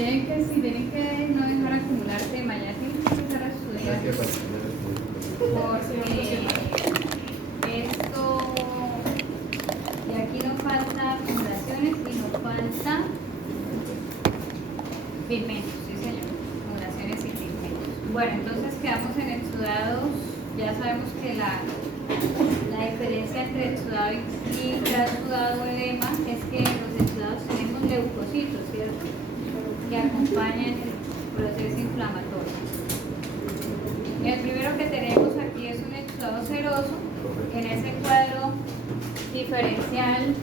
tienen que no dejar acumular tema, ya tienen que empezar a estudiar. Porque esto, y aquí nos falta acumulaciones y nos falta pigmentos, sí señor, acumulaciones y pigmentos. Bueno, entonces quedamos en exudados, ya sabemos que la diferencia entre exudado y transudado o edema es que en los exudados tenemos leucocitos, ¿cierto?, que acompañan el proceso inflamatorio. El primero que tenemos aquí es un exudado seroso. En ese cuadro diferencial,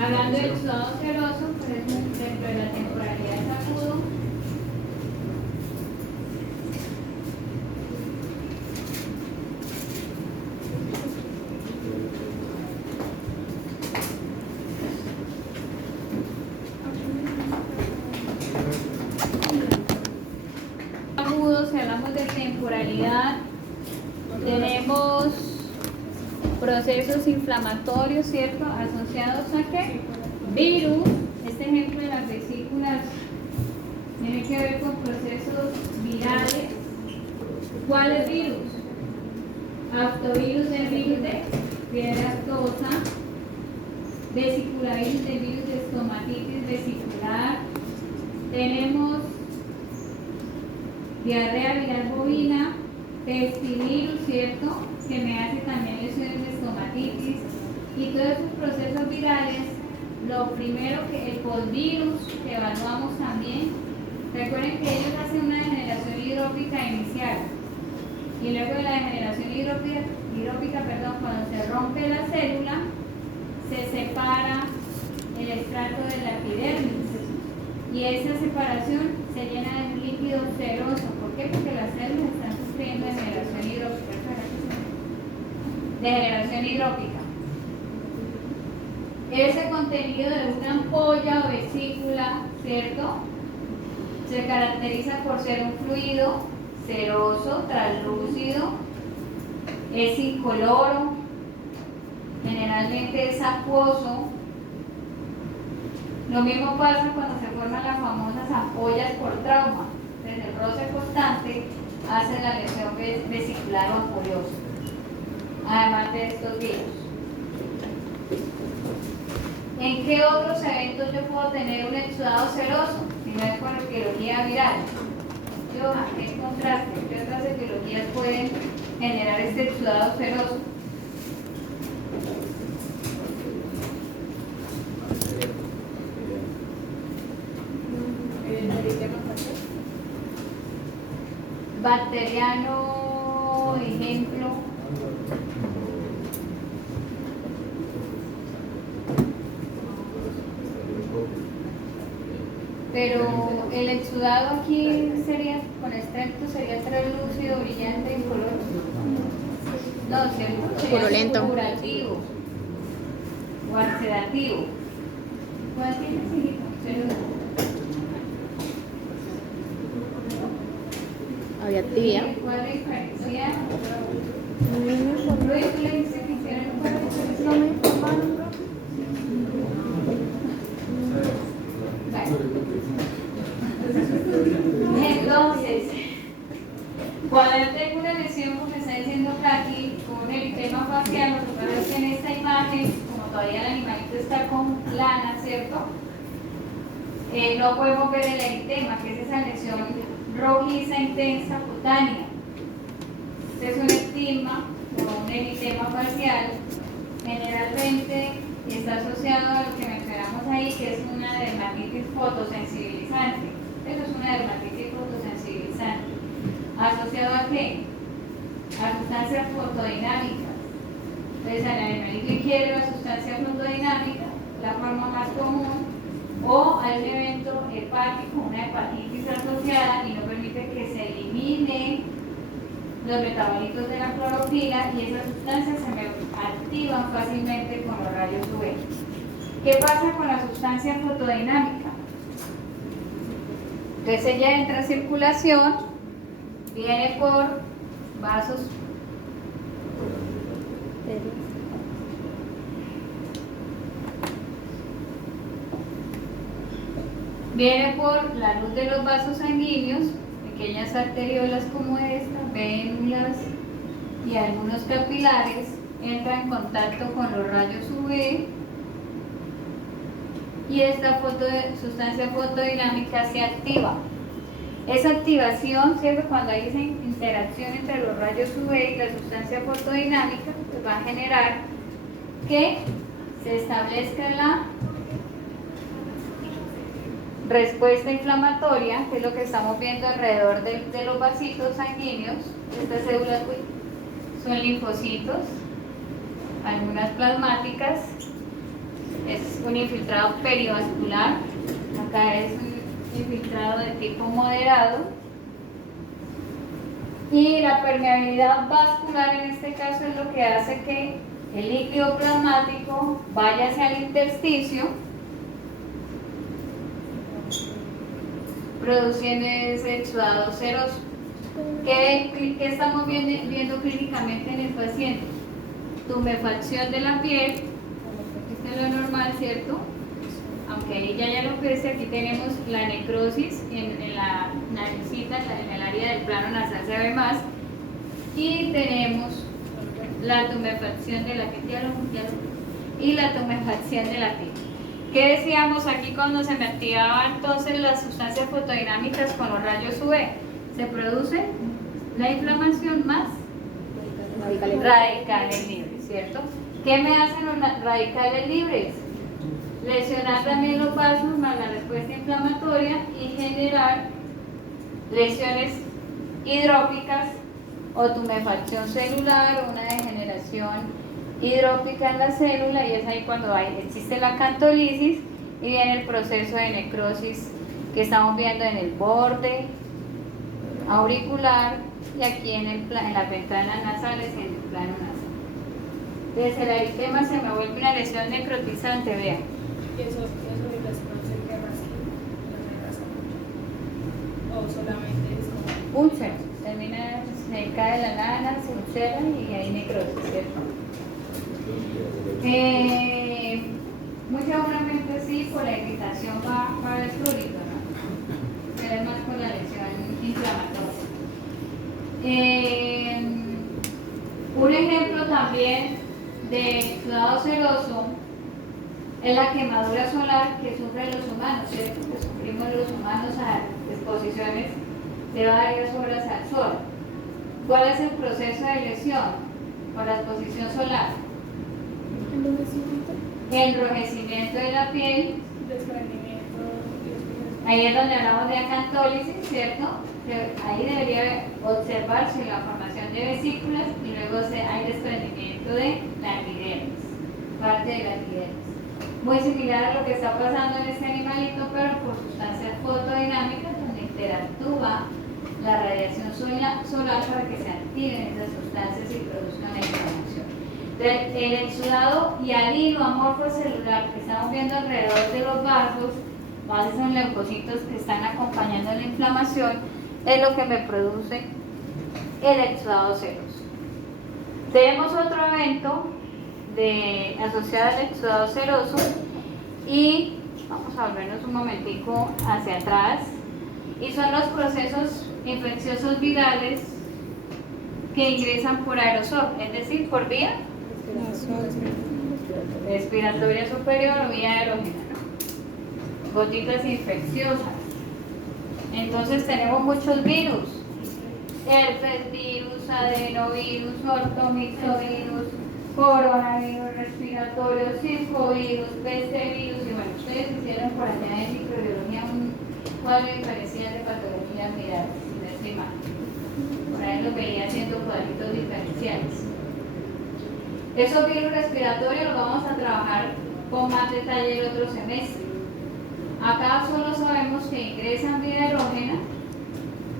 hablando de exudado seroso, pues es dentro de la temporalidad de agudo. Si hablamos de temporalidad, tenemos procesos inflamatorios, ¿cierto?, asociados a ¿qué? Virus. Este ejemplo de las vesículas tiene que ver con procesos virales. ¿Cuáles virus? Aftovirus del virus de fiebre aftosa, vesiculavirus del virus de estomatitis vesicular. Tenemos diarrea viral bovina, pestivirus, ¿cierto?, que me hace también lesiones de estomatitis, y todos esos procesos virales. Lo primero que el polvirus, que evaluamos también, recuerden que ellos hacen una degeneración hidrópica inicial, y luego de la degeneración hidrópica, cuando se rompe la célula, se separa el estrato de la epidermis, y esa separación se llena de un líquido seroso. ¿Por qué? Porque las células están sufriendo degeneración hidrópica. Ese contenido de una ampolla o vesícula, ¿cierto?, se caracteriza por ser un fluido seroso, translúcido, es incoloro, generalmente es acuoso. Lo mismo pasa cuando se forman las famosas ampollas por trauma. Entonces el roce constante hace la lesión vesicular o ampollosa, además de estos virus. ¿En qué otros eventos yo puedo tener un exudado seroso? Si no es con etiología viral. ¿Qué contraste? ¿Qué otras etiologías pueden generar este exudado seroso? Bacteriano, ejemplo. Pero el exudado aquí sería, con extracto, sería translúcido, brillante, incoloro. No, sería curativo o sedativo. ¿Cuál tienes, hijito? Había actividad. ¿Cuál diferencia? Entonces, cuando yo tengo una lesión, como está diciendo Katy, con un eritema facial, lo que pasa es que en esta imagen, como todavía el animalito está con lana, ¿cierto?, no podemos ver el eritema, que es esa lesión rojiza intensa cutánea. Este es un estigma o un eritema facial. Generalmente está asociado a lo que mencionamos ahí, que es una dermatitis fotosensibilizante. Eso es una dermatitis fotosensibilizante. ¿Asociado a qué? A sustancias fotodinámicas. Entonces, el animalito ingiere la sustancia fotodinámica, la forma más común, o hay un evento hepático, una hepatitis asociada, y no permite que se eliminen los metabolitos de la clorofila, y esas sustancias se me activan fácilmente con los rayos UV. ¿Qué pasa con la sustancia fotodinámica? Entonces ella entra en circulación, viene por vasos Viene por la luz de los vasos sanguíneos, pequeñas arteriolas como esta, vénulas y algunos capilares, entra en contacto con los rayos UV y esta sustancia fotodinámica se activa. Esa activación, ¿cierto? Cuando hay esa interacción entre los rayos UV y la sustancia fotodinámica, pues va a generar que se establezca la respuesta inflamatoria, que es lo que estamos viendo alrededor de los vasitos sanguíneos. Estas células son linfocitos, algunas plasmáticas, es un infiltrado perivascular, acá es un infiltrado de tipo moderado, y la permeabilidad vascular en este caso es lo que hace que el líquido plasmático vaya hacia el intersticio, produciendo ese exudado seroso. ¿Qué estamos viendo clínicamente en el paciente? Tumefacción de la piel, esto es lo normal, ¿cierto? Aunque ahí ya lo crece, aquí tenemos la necrosis en la naricita, en el área del plano nasal se ve más, y tenemos la tumefacción de la piel, y la tumefacción de la piel. ¿Qué decíamos aquí cuando se me activaban entonces las sustancias fotodinámicas con los rayos UV? Se produce la inflamación más radicales libres, ¿cierto? ¿Qué me hacen los radicales libres? Lesionar también los vasos más la respuesta inflamatoria y generar lesiones hidrópicas o tumefacción celular o una degeneración hidrópica en la célula, y es ahí cuando existe la cantolisis y viene el proceso de necrosis que estamos viendo en el borde auricular y aquí en las ventanas nasales y en el plano nasal. Entonces el eritema se me vuelve una lesión necrotizante, vean. ¿Y eso de las manos se queda así? ¿O solamente es como...? Úlcera, termina, se cae la lana, se ulcera y hay necrosis, ¿cierto? Muy seguramente sí, por la irritación va a haber prurito, ¿no? Pero es más por la lesión inflamatoria. Un ejemplo también de exudado seroso es la quemadura solar que sufren los humanos, ¿cierto? Que sufrimos los humanos a exposiciones de varias horas al sol. ¿Cuál es el proceso de lesión por la exposición solar? Enrojecimiento de la piel, Desprendimiento. ahí es donde hablamos de acantólisis, ¿cierto? Ahí debería observarse la formación de vesículas y luego hay desprendimiento de la epidermis, parte de la epidermis. Muy similar a lo que está pasando en este animalito, pero por sustancias fotodinámicas donde interactúa la radiación solar para que se activen esas sustancias y produzcan la inflamación. El exudado hialino amorfo celular que estamos viendo alrededor de los vasos son leucocitos que están acompañando la inflamación, es lo que me produce el exudado seroso. Tenemos otro evento asociado al exudado seroso y vamos a volvernos un momentico hacia atrás, y son los procesos infecciosos virales que ingresan por aerosol, es decir, por vía respiratoria superior o vía aerógena, ¿no? Gotitas infecciosas. Entonces tenemos muchos virus: herpes virus, adenovirus, ortomixovirus, coronavirus respiratorio, circovirus, peste virus, y bueno, ustedes hicieron por allá en microbiología un cuadro diferencial de patologías virales, si no estoy mal. Por ahí lo veía haciendo cuadritos diferenciales. Esos virus respiratorios los vamos a trabajar con más detalle el otro semestre. Acá solo sabemos que ingresan vía erógena,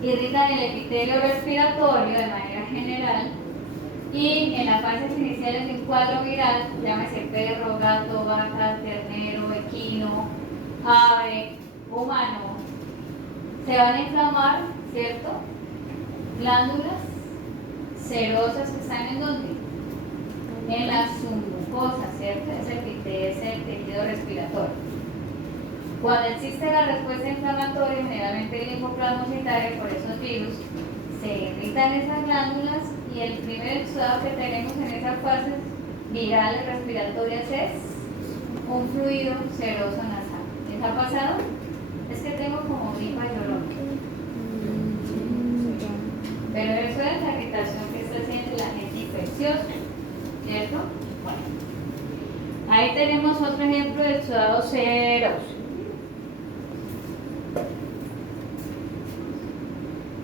irritan el epitelio respiratorio de manera general, y en las fases iniciales de un cuadro viral, llámese perro, gato, vaca, ternero, equino, ave, humano, se van a inflamar, ¿cierto? Glándulas serosas que están en ¿dónde? En la submucosa, ¿cierto? Es el tejido respiratorio. Cuando existe la respuesta inflamatoria, generalmente el linfoplasmocitario por esos virus, se irritan esas glándulas y el primer exudado que tenemos en esas fases virales respiratorias es un fluido seroso nasal. ¿Les ha pasado? Es que tengo como gripa y dolor. Pero eso es la irritación que está haciendo el agente infeccioso, ¿cierto? Bueno, ahí tenemos otro ejemplo de exudado seroso.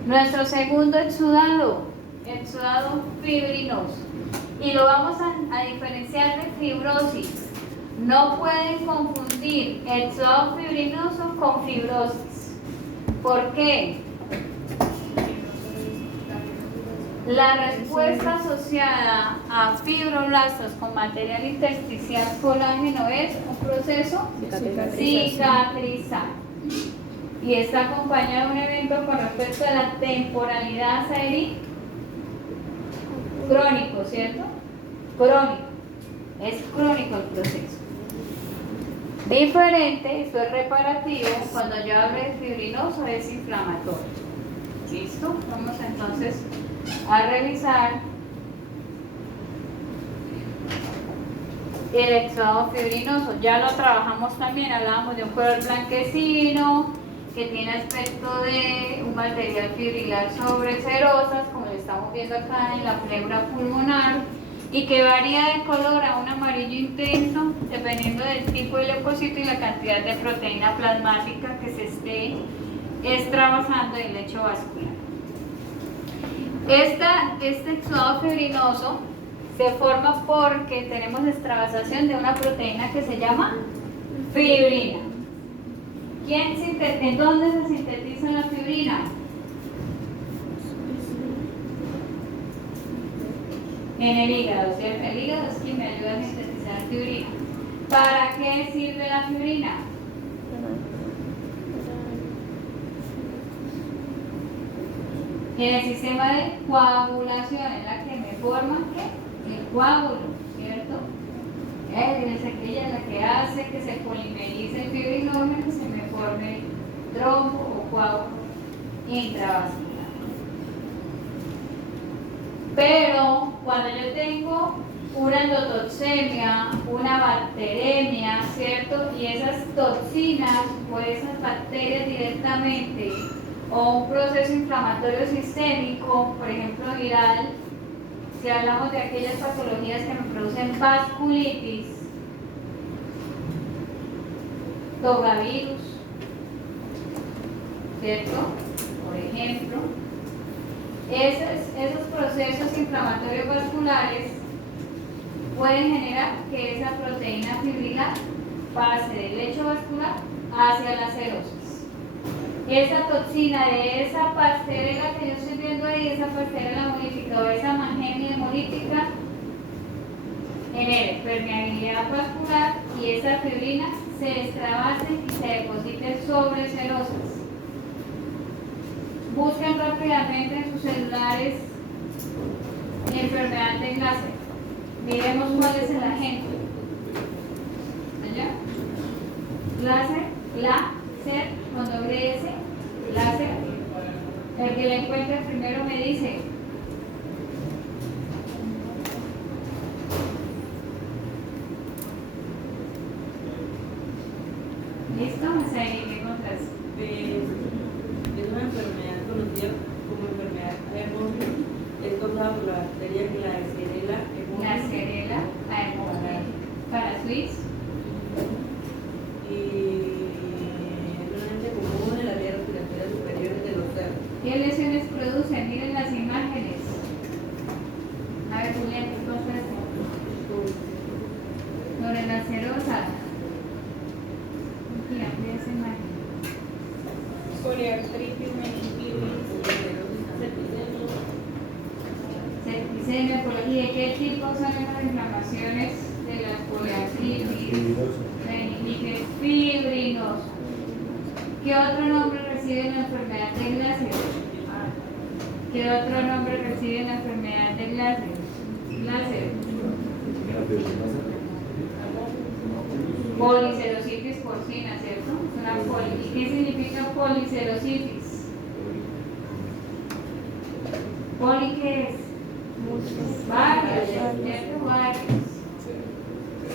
Nuestro segundo exudado fibrinoso. Y lo vamos a diferenciar de fibrosis. No pueden confundir exudado fibrinoso con fibrosis. ¿Por qué? La respuesta asociada a fibroblastos con material intersticial colágeno es un proceso cicatrizante. Y está acompañado de un evento con respecto a la temporalidad saherí crónico, ¿cierto? Crónico. Es crónico el proceso. Diferente, esto es reparativo, cuando yo hablo de fibrinoso es inflamatorio. ¿Listo? Vamos entonces a revisar el exudado fibrinoso. Ya lo trabajamos también, hablábamos de un color blanquecino que tiene aspecto de un material fibrilar sobre cerosas, como lo estamos viendo acá en la pleura pulmonar, y que varía de color a un amarillo intenso dependiendo del tipo de leucocito y la cantidad de proteína plasmática que se esté extravasando del lecho vascular. Este exudado fibrinoso se forma porque tenemos extravasación de una proteína que se llama fibrina. ¿En dónde se sintetiza la fibrina? En el hígado, ¿cierto? El hígado es quien me ayuda a sintetizar fibrina. ¿Para qué sirve la fibrina? En el sistema de coagulación es la que me forma ¿qué? El coágulo, ¿cierto? Es aquella la que hace que se polimerice el fibrinógeno y se me forme trombo o coágulo intravascular. Pero cuando yo tengo una endotoxemia, una bacteremia, ¿cierto? Y esas toxinas o esas bacterias directamente, o un proceso inflamatorio sistémico, por ejemplo viral, si hablamos de aquellas patologías que me producen vasculitis, togavirus, ¿cierto? Por ejemplo, esos procesos inflamatorios vasculares pueden generar que esa proteína fibrilar pase del lecho vascular hacia las cerosas. Esa toxina de esa pasтерela que yo estoy viendo ahí, esa pasterela hemolítica o esa magenia hemolítica, genere permeabilidad vascular y esa fibrina se extravase y se deposite sobre cerosas. Busquen rápidamente en sus celulares enfermedad de Glasser. Miremos cuál es el agente. ¿Allá? Glasser, con doble S, Glasser. El que le encuentre primero me dice. ¿Listo? Vamos a ir ¿qué contras? Es una enfermedad conocida como enfermedad aemóvil. Es causada por la bacteria Klebsiella La cerela aemóvil para Swiss. Y es realmente común en las vías respiratorias superiores de los cerdos. ¿Qué lesiones produce? Miren las imágenes. A ver, Julián, ¿qué cosa es? Sobre la cerosa. Aquí, amplía esa imagen. Poliartritis, meningitis, Septicemia, ¿y de qué tipo son las inflamaciones de la poliartritis? Meningitis fibrinosa. ¿Qué otro nombre recibe la enfermedad de Glasser? ¿Qué otro nombre recibe la enfermedad de Glasser? Policerositis porcina, ¿cierto? Es una ¿Y qué significa policelositis? ¿Poli qué es? Varias, ¿cierto? Varias.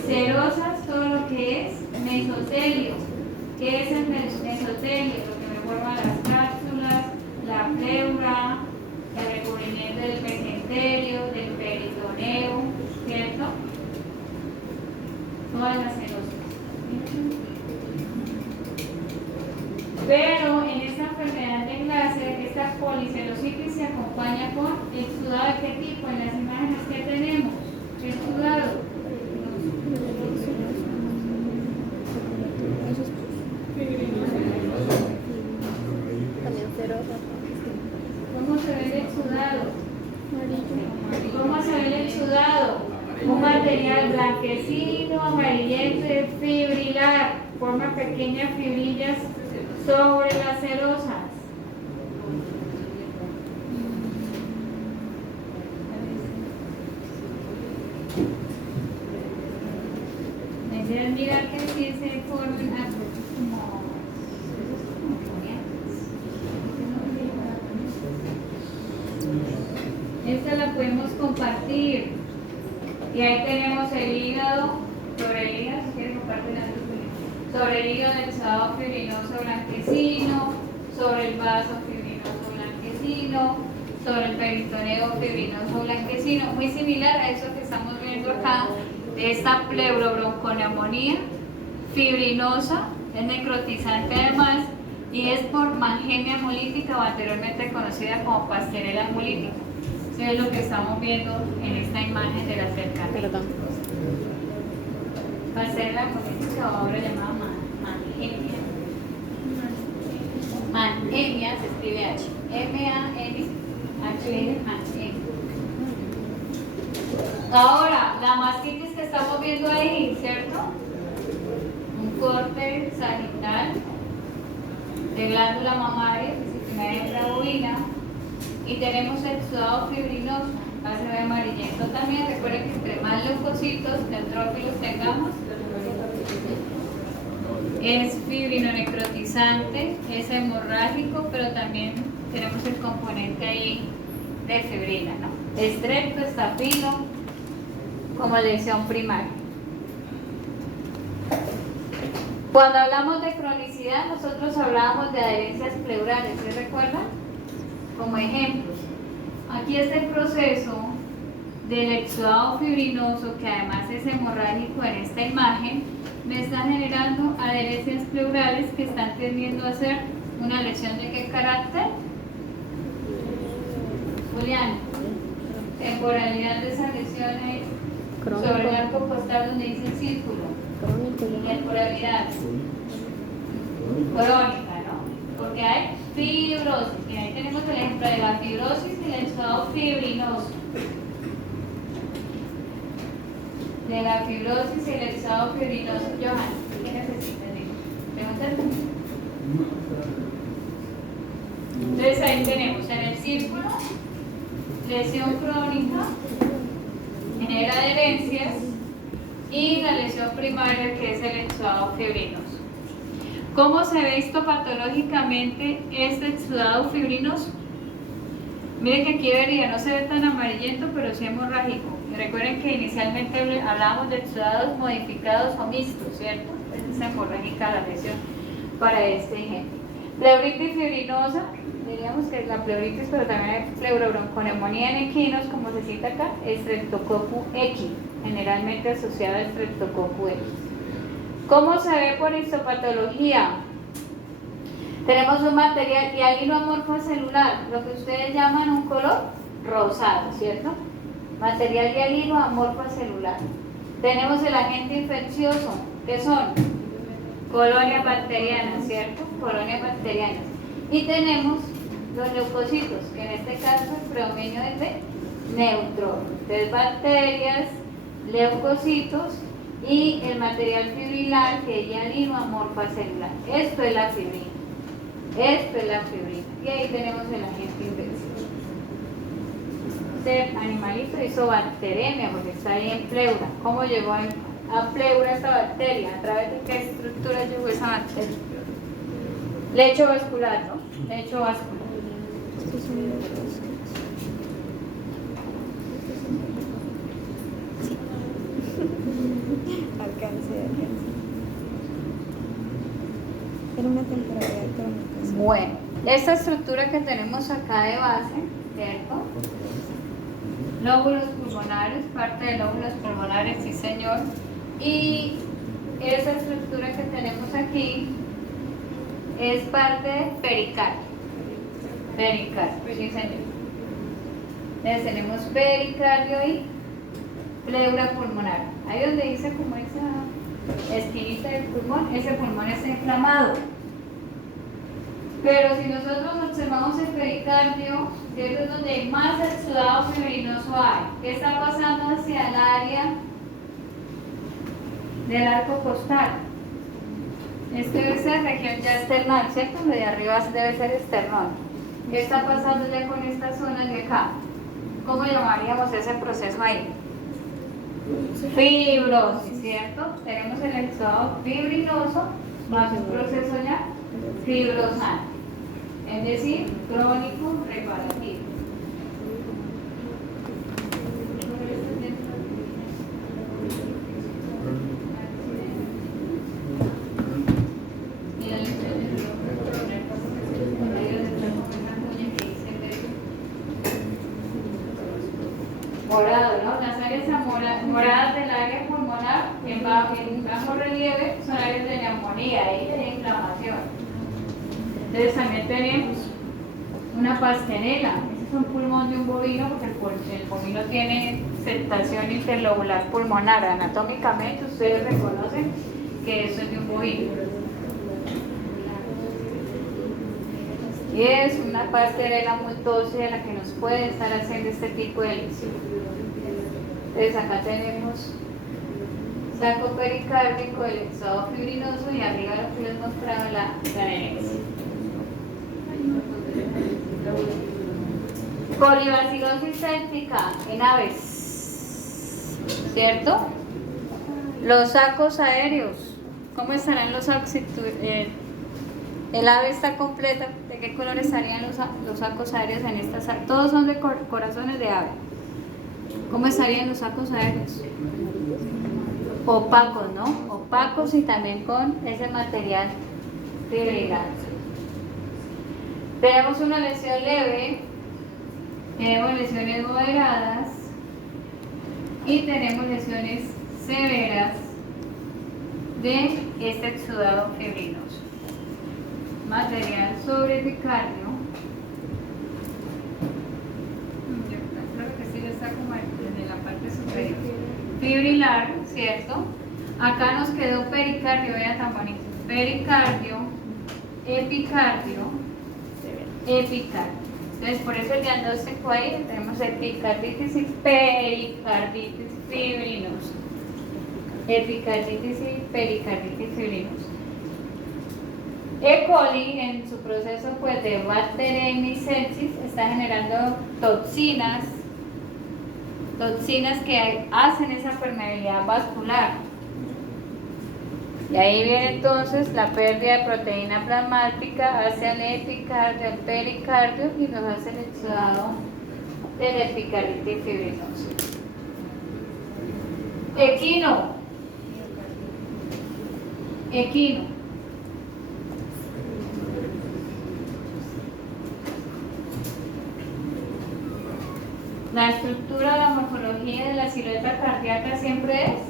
Cerosas, todo lo que es mesotelio. ¿Qué es el mesotelio? Lo que me forma las cápsulas, la pleura, el recubrimiento del mesenterio, del peritoneo, ¿cierto? Todas las cerosas. Pero en esta enfermedad de Glasser, esta policelositis se acompaña con exudado de qué tipo en las imágenes que tenemos. ¿Qué exudado? También cerosa. ¿Cómo se ve el exudado? ¿Cómo se ve el exudado? Un material blanquecino, amarillento y fibrilar. Forma pequeñas fibrillas sobre las cerosas. Me deben mirar que sí se formen como esta la podemos compartir. Y ahí tenemos el hígado, sobre el hígado, si quieres compartir sobre el hígado del exudado fibrinoso blanquecino, sobre el vaso fibrinoso blanquecino, sobre el peritoneo fibrinoso blanquecino, muy similar a eso que estamos viendo acá, de esta pleurobronconeumonía fibrinosa, es necrotizante además, y es por Mannheimia hemolítica o anteriormente conocida como Pasteurella hemolítica. Eso es lo que estamos viendo en esta imagen de la cercanía. Pasteurella hemolítica, o ahora llamada Mannheimia. Mannheimia se escribe H. M-A-N-H-N, Mannheimia. Ahora, la mastitis que estamos viendo ahí, ¿cierto? Un corte sagital de glándula mamaria, disciplinaria intraubina, y tenemos el exudado fibrinoso, base de amarillento también. Recuerden que entre más leucocitos, neutrófilos tengamos, es fibrinonecrotizante, es hemorrágico, pero también tenemos el componente ahí de fibrina, ¿no? Estrepto, estafilo, como lesión primaria. Cuando hablamos de cronicidad, nosotros hablábamos de adherencias pleurales, ¿se recuerdan? Como ejemplos. Aquí está el proceso del exudado fibrinoso, que además es hemorrágico en esta imagen, me está generando adherencias pleurales que están tendiendo a ser una lesión de qué carácter? Julián, temporalidad de esa lesión es sobre el arco postal donde dice círculo. Y temporalidad crónica, ¿no? Porque hay fibrosis, y ahí tenemos el ejemplo de la fibrosis y el exudado fibrinoso. De la fibrosis y el exudado fibrinoso. Johan, ¿qué necesitas? Pregúntale. Entonces ahí tenemos en el círculo lesión crónica, genera adherencias, y la lesión primaria, que es el exudado fibrinoso. ¿Cómo se ve histopatológicamente este exudado fibrinoso? Miren que aquí debería no se ve tan amarillento, pero sí hemorrágico. Y recuerden que inicialmente hablábamos de exudados modificados o mixtos, ¿cierto? Es hemorrágica la lesión para este ejemplo. Pleuritis fibrinosa, diríamos que es la pleuritis, pero también hay pleurobronconeumonía en equinos, como se cita acá, Streptococcus equi, generalmente asociada a Streptococcus equi. ¿Cómo se ve por histopatología? Tenemos un material hialino amorfo celular, lo que ustedes llaman un color rosado, ¿cierto? Material hialino amorfo celular. Tenemos el agente infeccioso, que son colonias bacterianas, ¿cierto? Colonias bacterianas. Y tenemos los leucocitos, que en este caso el predominio es de neutrófilos. Entonces, bacterias, leucocitos y el material fibrilar, que es hialino amorfa celular. Esto es la fibrina. Esto es la fibrina. Y ahí tenemos el agente infeccioso. Este animalito hizo bacteremia porque está ahí en pleura. ¿Cómo llegó a pleura esta bacteria? ¿A través de qué estructura llegó esa bacteria? Lecho vascular, ¿no? Lecho vascular. Estos son los dos. Sí. Alcance. Era una temporada crónica. Sí. Bueno, esta estructura que tenemos acá de base, ¿cierto? Lóbulos pulmonares, parte de lóbulos pulmonares, sí señor. Y esa estructura que tenemos aquí es parte pericardio. Pericardio, sí señor. Entonces tenemos pericardio y pleura pulmonar. Ahí donde dice como esa esquinita del pulmón, ese pulmón está inflamado. Pero si nosotros observamos el pericardio, ¿cierto? Es donde más exudado fibrinoso hay. ¿Qué está pasando hacia el área del arco costal? Este debe ser región ya esternal, ¿cierto? Donde de arriba debe ser esternón. ¿Qué está pasando ya con estas zonas de acá? ¿Cómo llamaríamos ese proceso ahí? Fibrosis, ¿cierto? Tenemos el exudado fibrinoso más un proceso ya fibrosante, es decir, crónico reparativo. Morado, ¿no? Las áreas moradas del área pulmonar en bajo relieve son áreas de neumonía y de inflamación. Entonces también tenemos una pastenela. Ese es un pulmón de un bovino porque el bovino tiene septación interlobular pulmonar. Anatómicamente ustedes reconocen que eso es de un bovino. Y es una pastelera muy tóxica la que nos puede estar haciendo este tipo de lesión. Entonces acá tenemos saco pericárdico, el exudado fibrinoso y arriba lo que les mostraba la anemia. Polibacilosis séptica en aves, ¿cierto? Los sacos aéreos, ¿cómo estarán los sacos? El ave está completa, ¿de qué color estarían los sacos aéreos en esta sala? Todos son de corazones de ave. ¿Cómo estarían los sacos aéreos? Opacos, ¿no? Opacos y también con ese material fibrilar. Tenemos una lesión leve, tenemos lesiones moderadas y tenemos lesiones severas de este exudado fibrinoso. Material sobre epicardio. Yo creo que sí está como en la parte superior. Fibrilar, ¿cierto? Acá nos quedó pericardio, vea tan bonito. Pericardio, epicardio, epicardio. Entonces, por eso el diagnóstico ahí tenemos epicarditis y pericarditis fibrinosa. Epicarditis y pericarditis fibrinosa. E. coli en su proceso pues, de bacteriemicesis está generando toxinas que hacen esa permeabilidad vascular. Y ahí viene entonces la pérdida de proteína plasmática hacia el epicardio, el pericardio y nos hace el exudado de la epicarditis fibrinosa. Equino. La estructura, la morfología de la silueta cardíaca siempre es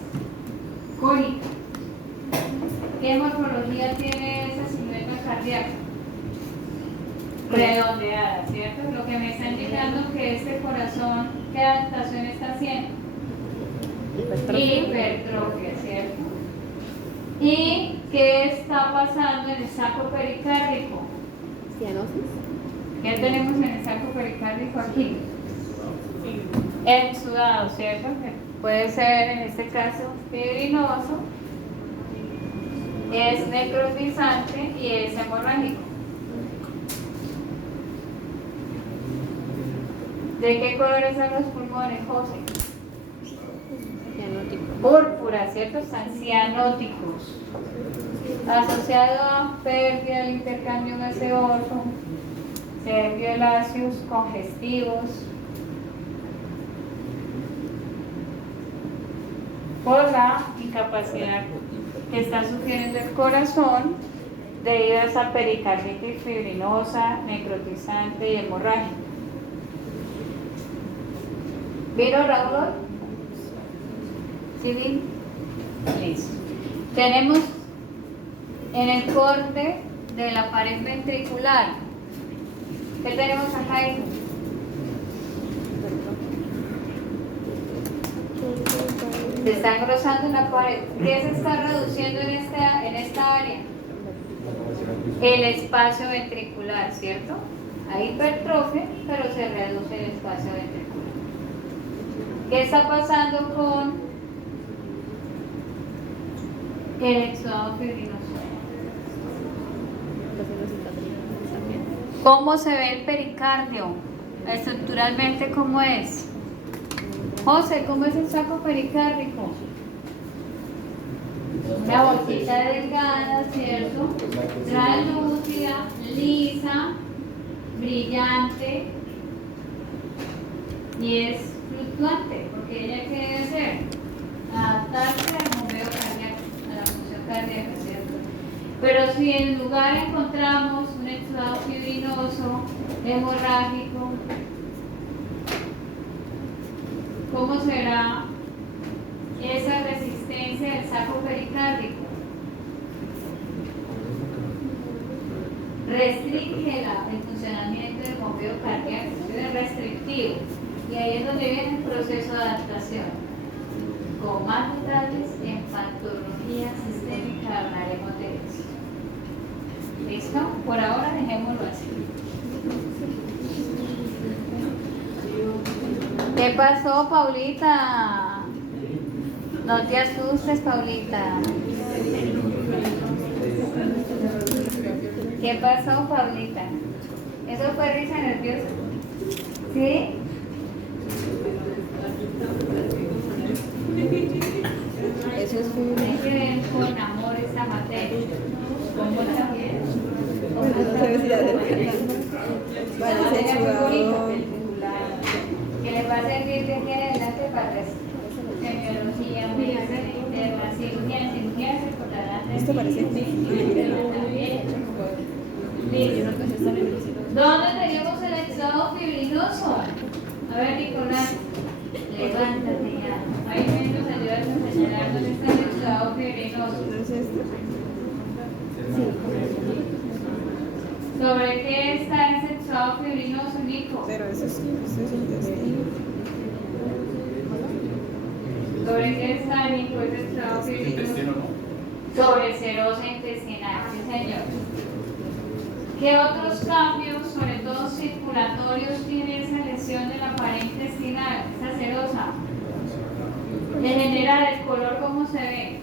cónica. ¿Qué morfología tiene esa silueta cardíaca? Redondeada, ¿cierto? Lo que me está indicando que este corazón, ¿qué adaptación está haciendo? Hipertrofia, ¿cierto? ¿Y qué está pasando en el saco pericárdico? Cianosis. ¿Qué tenemos en el saco pericárdico aquí? Exudado, ¿cierto? Que puede ser en este caso fibrinoso, es necrotizante y es hemorrágico. ¿De qué colores son los pulmones, José? Cianótico. Púrpura, ¿cierto? Están cianóticos. asociado a pérdida del intercambio gaseoso, ser violáceos congestivos, por la incapacidad que está sufriendo el corazón debido a esa pericarditis fibrinosa, necrotizante y hemorrágica. ¿Vino Raúl hoy? ¿Sí vino? Listo. Tenemos en el corte de la pared ventricular. ¿Qué tenemos acá? Se está engrosando la pared. ¿Qué se está reduciendo en esta área? El espacio ventricular, ¿cierto? Hay hipertrofia, pero se reduce el espacio ventricular. ¿Qué está pasando con el exudado fibrinoso? ¿Cómo se ve el pericardio? Estructuralmente, ¿cómo es? José, ¿cómo es el saco pericárdico? Una bolsita delgada, ¿cierto? Translúcida, lisa, brillante y es fluctuante, porque ella ¿qué debe hacer? Adaptarse al bombeo cardíaco, a la función cardíaca, ¿cierto? Pero si en lugar encontramos un exudado fibrinoso, hemorrágico, ¿cómo será esa resistencia del saco pericárdico? Restringe el funcionamiento del bombeo cardíaco, es restrictivo. Y ahí es donde viene el proceso de adaptación. Con más detalles en patología sistémica hablaremos de eso. ¿Listo? Por ahora dejémoslo así. ¿Qué pasó, Paulita? No te asustes, Paulita. ¿Qué pasó, Paulita? ¿Eso fue risa nerviosa? ¿Sí? Eso es un... Hay que ver con amor esta materia. Con mucha bien. No sé si la acercan. Vale, se chugado. Que les va a servir de aquí en adelante para la semiología, medicina interna, cirugía se recordarán de Esto parece también. Listo. ¿Dónde tenemos el exudado fibrinoso? A ver, Nicolás, levántate ya. Ahí me nos ayudas a señalar dónde está el exudado fibrinoso. ¿Sobre qué está ese exudado fibrinoso, Nico? Pero eso es intestino. ¿Sobre qué está, Nico, ese exudado fibrinoso? Sobre serosa intestinal, sí señor. ¿Qué otros cambios, sobre todo circulatorios, tiene esa lesión de la pared intestinal, esa serosa? En general, el color, ¿cómo se ve?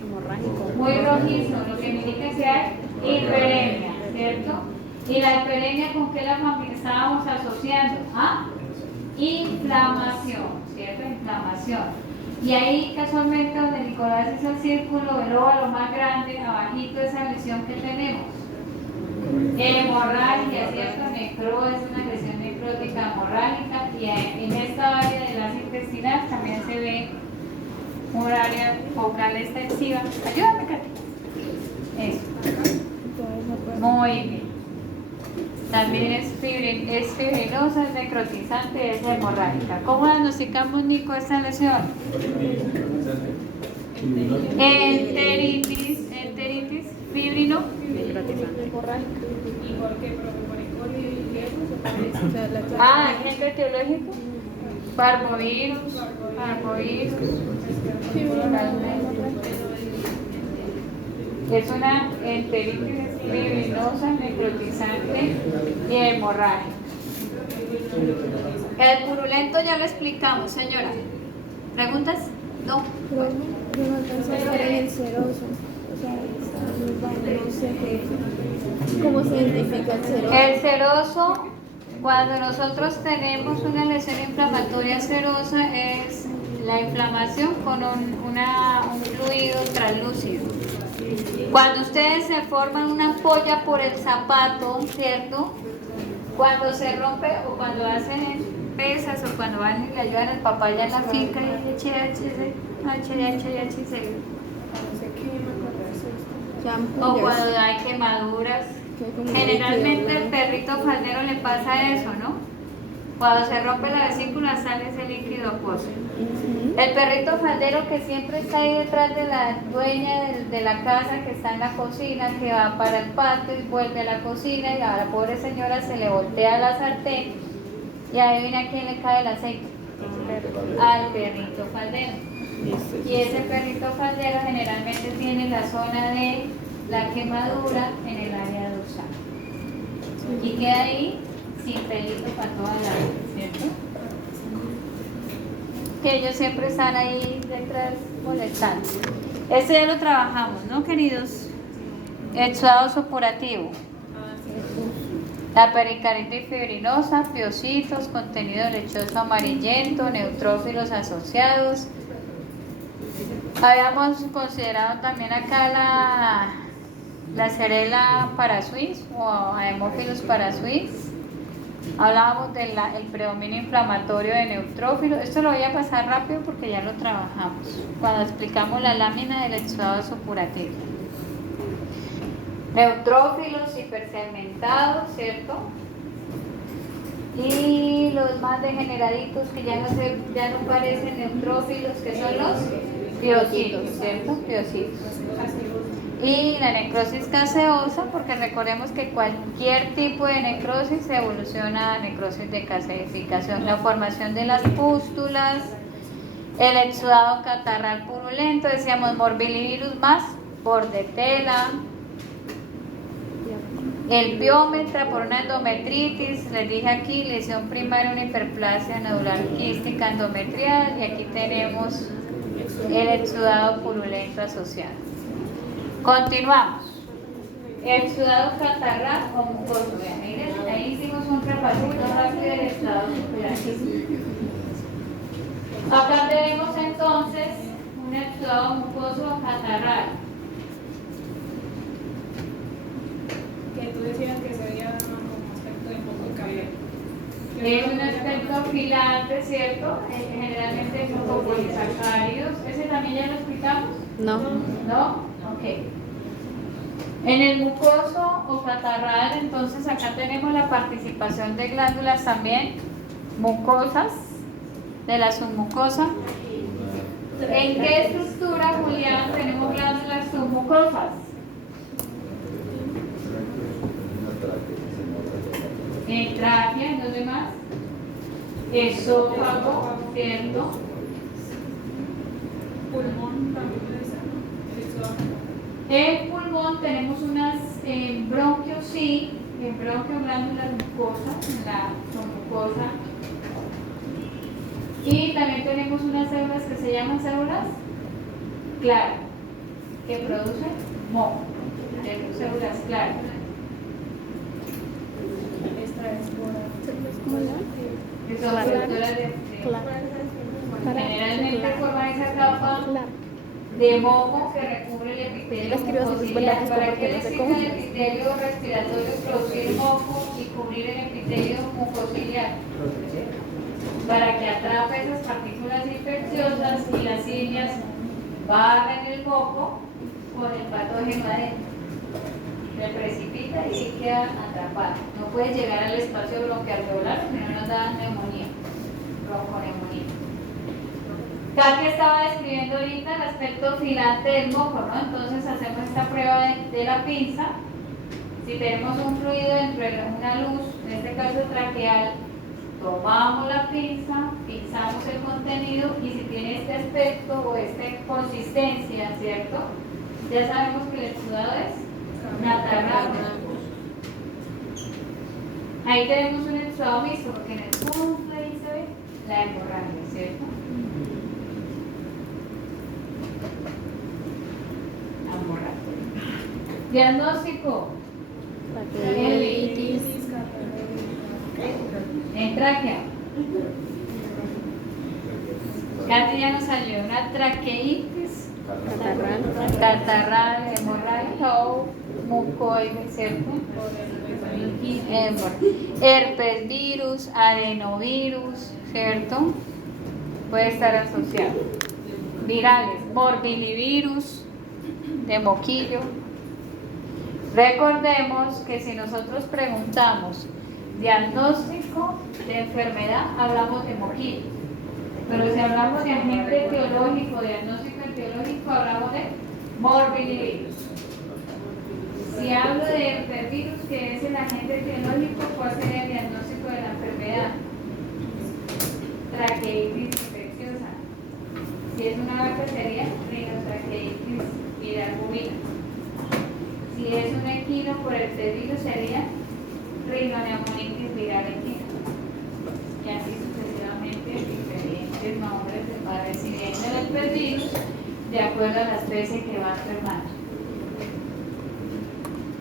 Muy rojizo, lo que indica que hay hiperemia, ¿cierto? ¿Y la hiperemia con qué la estábamos asociando? ¿Ah? Inflamación, ¿cierto? Inflamación. Y ahí casualmente donde Nicolás hizo el círculo, el óvalo más grande, abajito esa lesión que tenemos. Hemorragia, ¿cierto? Necro es una lesión necrótica hemorrágica y en esta área del área intestinal también se ve un área focal extensiva. Ayúdame, Katy. Eso. Muy bien. También es fibrinosa, es necrotizante, es hemorrágica. ¿Cómo diagnosticamos, Nico, esta lesión? Enteritis fibrino. ¿Y por qué? ¿Por el y eso se parece? Agente etiológico. Parvovirus. Es una enteritis fibrinosa, necrotizante y hemorrágica. El purulento ya lo explicamos, señora. ¿Preguntas? No. Pero yo no alcanzo a ver en el seroso. O sea, no sé cómo se identifica el seroso. El seroso, cuando nosotros tenemos una lesión inflamatoria serosa, es la inflamación con un fluido translúcido. Cuando ustedes se forman una ampolla por el zapato, ¿cierto? Cuando se rompe o cuando hacen pesas o cuando van y le ayudan al papá allá en la finca y HHC, o cuando hay quemaduras. Generalmente el perrito faldero le pasa eso, ¿no? Cuando se rompe la vesícula sale ese líquido acuoso. El perrito faldero que siempre está ahí detrás de la dueña de la casa, que está en la cocina, que va para el patio y vuelve a la cocina y a la pobre señora se le voltea la sartén y ahí viene a quién le cae el aceite. Al perrito faldero. Y ese perrito faldero generalmente tiene la zona de la quemadura en el área dorsal. Y queda ahí sin pelito para toda la vida, ¿cierto? Que ellos siempre están ahí detrás molestando. Este ya lo trabajamos, ¿no, queridos? Exudado supurativo. La pericardite fibrinosa, piocitos, contenido lechoso amarillento, neutrófilos asociados. Habíamos considerado también acá la cerela parasuis o Haemophilus parasuis. Hablábamos del predominio inflamatorio de neutrófilos. Esto lo voy a pasar rápido porque ya lo trabajamos cuando explicamos la lámina del exudado supurativo. Neutrófilos hipersegmentados, ¿cierto? Y los más degeneraditos que ya no parecen neutrófilos, que son los piocitos, ¿cierto? Piocitos. Y la necrosis caseosa, porque recordemos que cualquier tipo de necrosis evoluciona a necrosis de caseificación. La formación de las pústulas, el exudado catarral purulento, decíamos morbillivirus más bordetela, el piómetra por una endometritis, les dije aquí, lesión primaria, una hiperplasia nodular quística endometrial, y aquí tenemos el exudado purulento asociado. Continuamos. Exudado catarral o mucoso. Ahí hicimos un repasito rápido del exudado supurativo. Acá tenemos entonces un exudado mucoso o catarral. Que tú decías que sería como aspecto de poco cabello. Es un aspecto filante, ¿cierto? Generalmente son con polisacáridos. ¿Ese también ya lo explicamos? No. ¿No? Ok. En el mucoso o catarral, entonces acá tenemos la participación de glándulas también mucosas, de la submucosa. ¿En qué estructura, Julián, tenemos glándulas submucosas? En tráquea, ¿en dónde más? Esófago, ¿cierto? Pulmón también puede ser, ¿no? El exudado. En pulmón tenemos unas bronquios, sí, en bronquio glándulas mucosas, en la submucosa. Y también tenemos unas células que se llaman células claras, que producen moco. Tenemos células claras. Esta es Que son estructuras generalmente forman esa capa de moco que recubre el epitelio mucociliar. ¿Para qué les sirve el epitelio respiratorio? Producir moco y cubrir el epitelio mucociliar. Para que atrape esas partículas infecciosas y las cilias barren el moco con el patógeno adentro. Se precipita y sí queda atrapado. No puede llegar al espacio bronquialveolar, si no nos da neumonía, bronconeumonía. Kaki estaba describiendo ahorita el aspecto filante del moco, ¿no? Entonces hacemos esta prueba de la pinza. Si tenemos un fluido dentro de una luz, en este caso traqueal, tomamos la pinza, pinzamos el contenido y si tiene este aspecto o esta consistencia, ¿cierto? Ya sabemos que el exudado es catarral. Ahí tenemos un exudado mixto porque en el fondo ahí se ve la hemorragia, ¿cierto? Diagnóstico. Traqueolitis. En tráquea. Katy ya nos salió una traqueitis, catarral, hemorrágica mucoide, ¿cierto? Por el meningitis. Herpes virus, adenovirus, ¿cierto? Puede estar asociado. Virales, morbillivirus, de moquillo. Recordemos que si nosotros preguntamos diagnóstico de enfermedad, hablamos de moquillo. Pero si hablamos de agente etiológico, diagnóstico etiológico, hablamos de morbillivirus. Si hablo de herpesvirus, que es el agente etiológico, ¿cuál sería el diagnóstico de la enfermedad? Traqueitis infecciosa. Si es una vaca sería rinotraqueitis viral bovina. Si es un equino por herpesvirus sería rinoneumonitis viral equina. Y así sucesivamente diferentes nombres va recibiendo el herpesvirus de acuerdo a la especie que va enfermando.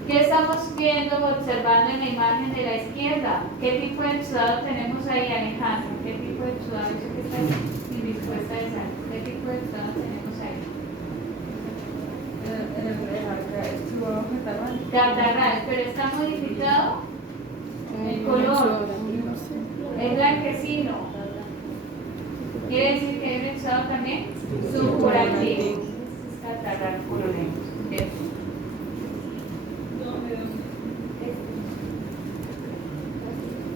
¿Qué estamos viendo, observando en la imagen de la izquierda? ¿Qué tipo de exudado tenemos ahí, Alejandro? ¿Qué tipo de exudado? Yo sé que está indispuesta de sal. ¿Qué tipo de exudado tenemos ahí? Catarral, pero está modificado el color. Es blanquecino. ¿Quiere decir que hay un exudado también? Subcurativo. Es catarral purulento, ¿cierto?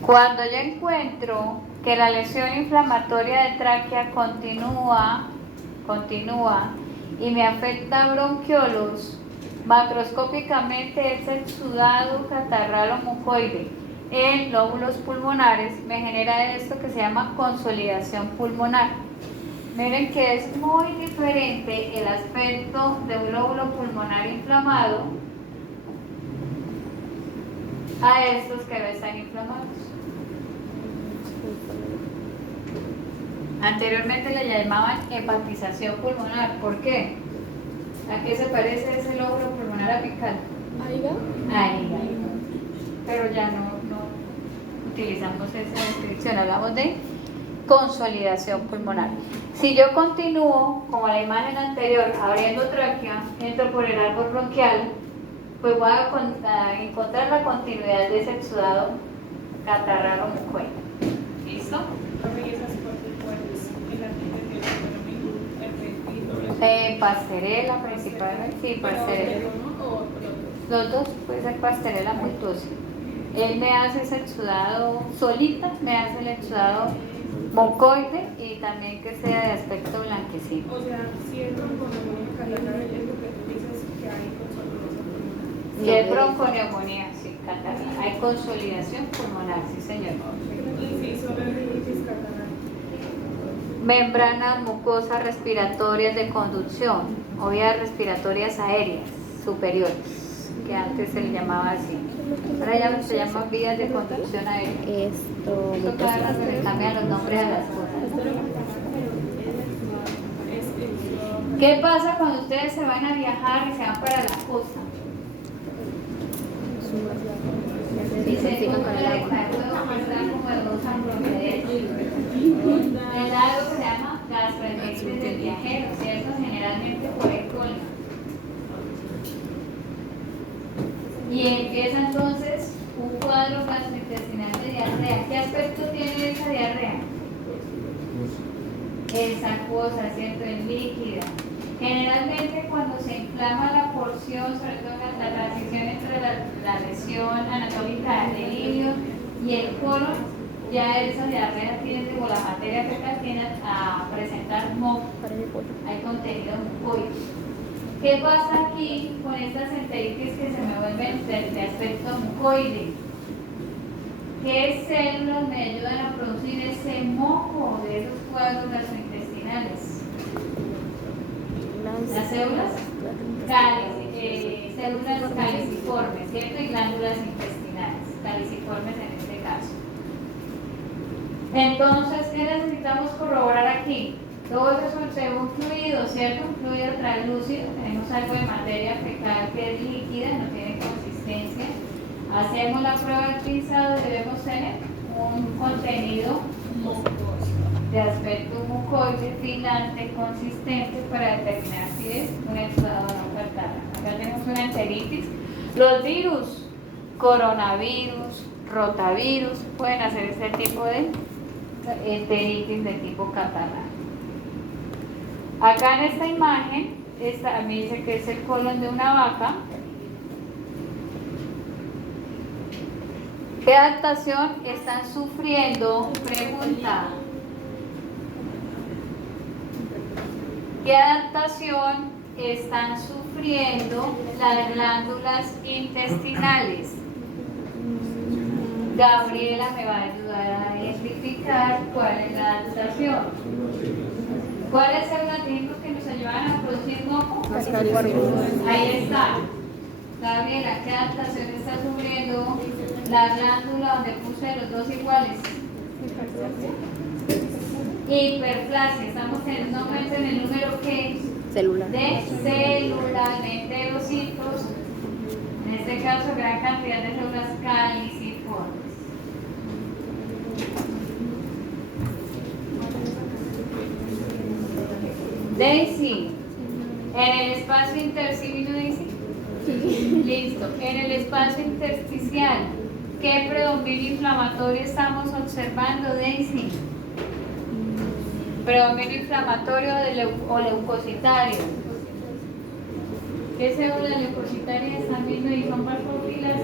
Cuando yo encuentro que la lesión inflamatoria de tráquea continúa y me afecta bronquiolos, macroscópicamente es exudado catarral o mucoide en lóbulos pulmonares, me genera esto que se llama consolidación pulmonar. Miren que es muy diferente el aspecto de un lóbulo pulmonar inflamado a estos que no están inflamados. Anteriormente le llamaban hepatización pulmonar. ¿Por qué? ¿A qué se parece ese lóbulo pulmonar apical? Ahí. Pero ya no utilizamos esa descripción, hablamos de consolidación pulmonar. Si yo continúo, como la imagen anterior, abriendo tráquea, entro por el árbol bronquial, pues voy a encontrar la continuidad de ese exudado catarral o mucoide. ¿Listo? Pasterela principalmente, sí, pasterela. Los dos, puede ser pasterela multosa. Él me hace ese exudado solita, me hace el exudado mucoide y también que sea de aspecto blanquecino. O sea, si es bronconeumonía catarral, es lo que tú dices que hay consolidación pulmonar. Si es bronconeumonía, sí, catarral. Hay consolidación pulmonar, sí señor. Y si solo es rinitis catarral. Membranas mucosas respiratorias de conducción o vías respiratorias aéreas superiores, que antes se le llamaba así. Ahora ya se llaman vías de conducción aérea. Esto cada rato le cambian los nombres a las cosas. ¿Qué pasa cuando ustedes se van a viajar y se van para la costa? Y se encuentran con el huevo que están como de dos ambromedales. Les da algo que se llama gastroenteritis del viajero, ¿cierto? Generalmente por el colon. Y empieza entonces un cuadro gastrointestinal de diarrea. ¿Qué aspecto tiene esa diarrea? Es acuosa, ¿cierto? Es líquida. Generalmente cuando se inflama la porción, sobre todo la transición entre la lesión anatómica del ilio y el colon, ya esa diarrea tiende, o la materia fecal tiende a presentar moco. Hay contenido mucoide. ¿Qué pasa aquí con estas enteritis que se me vuelven de aspecto mucoide? ¿Qué células me ayudan a producir ese moco de esos cuadros gastrointestinales? Las células células caliciformes, ¿cierto? Y glándulas intestinales, caliciformes en este caso. Entonces, ¿qué necesitamos corroborar aquí? Todo eso es un fluido, ¿cierto? Un fluido translúcido. Tenemos algo de materia fecal que es líquida, no tiene consistencia. Hacemos la prueba del pinzado y debemos tener un contenido de aspecto mucoide, filante, consistente para determinar si es un exudado o no catarral. Acá tenemos una enteritis. Los virus, coronavirus, rotavirus, pueden hacer este tipo de enteritis de tipo catarral. Acá en esta imagen, me dice que es el colon de una vaca. ¿Qué adaptación están sufriendo? Pregunta. ¿Qué adaptación están sufriendo las glándulas intestinales? Gabriela me va a ayudar a identificar cuál es la adaptación. ¿Cuáles son los tiempos que nos ayudan a producir moco? Ahí está. Gabriela, ¿qué adaptación está sufriendo la glándula donde puse los dos iguales? Hiperplasia. Estamos en un momento en el número que Celular. de células de enterocitos, en este caso gran cantidad de células caliciformes. Daisy, en el espacio intersticial, Daisy. Listo. En el espacio intersticial, ¿qué predominio inflamatorio estamos observando, Daisy? Predominio inflamatorio o leucocitario. ¿Qué células leucocitarias están viendo y son basófilas?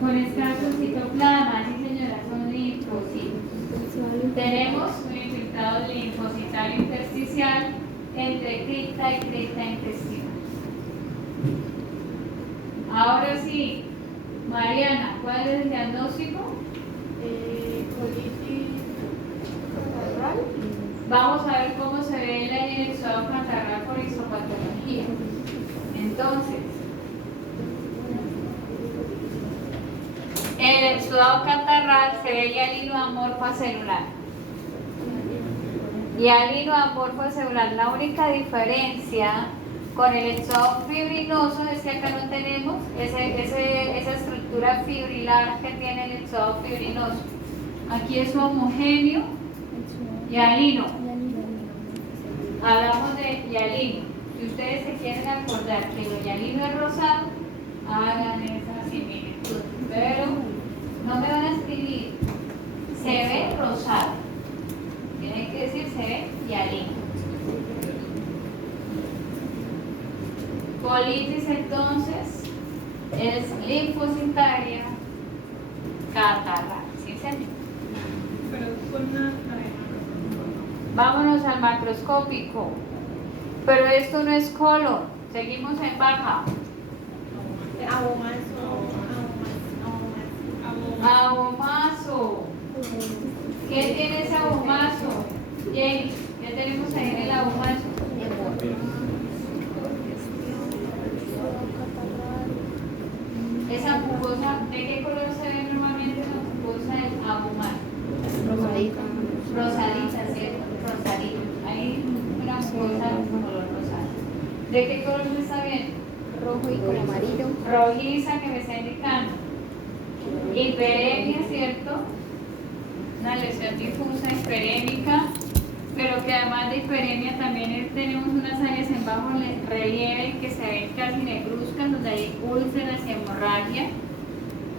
Con escasos citoplasmas, sí señora, son linfocitos. Tenemos un infiltrado linfocitario intersticial entre cripta y cripta intestinal. Ahora sí, Mariana, ¿cuál es el diagnóstico? Colitis catarral. Vamos a ver cómo se ve en el exudado catarral por histopatología. Entonces, en el exudado catarral se ve hialino amorfo celular. Hialino amorfo celular. La única diferencia con el exudado fibrinoso es que acá no tenemos esa estructura fibrilar que tiene el exudado fibrinoso. Aquí es homogéneo, hialino. Hablamos de hialino. Si ustedes se quieren acordar que el hialino es rosado, hagan esa similitud. Pero no me van a escribir, se ve rosado. Tienen que decir se ve hialino. Colitis entonces es linfocitaria catarral. ¿Sí se entiende? Pero con una Vámonos al macroscópico. Pero esto no es colon. Seguimos en baja. Abomazo. ¿Qué tiene ese abomazo? Jenny, ya tenemos ahí en el abomazo. Esa mucosa, ¿de qué color se ve normalmente la mucosa del abomazo? Rosadita. Rosadita, ¿cierto? Rosadita. Ahí una mucosa color rosada. ¿De qué color me está viendo? Rojo y como amarillo. Rojiza, que me está indicando. Hiperemia, ¿cierto? Una lesión difusa hiperémica, pero que además de hiperemia también tenemos unas áreas en bajo relieve que se ven casi negruzcas, donde hay úlceras y hemorragia.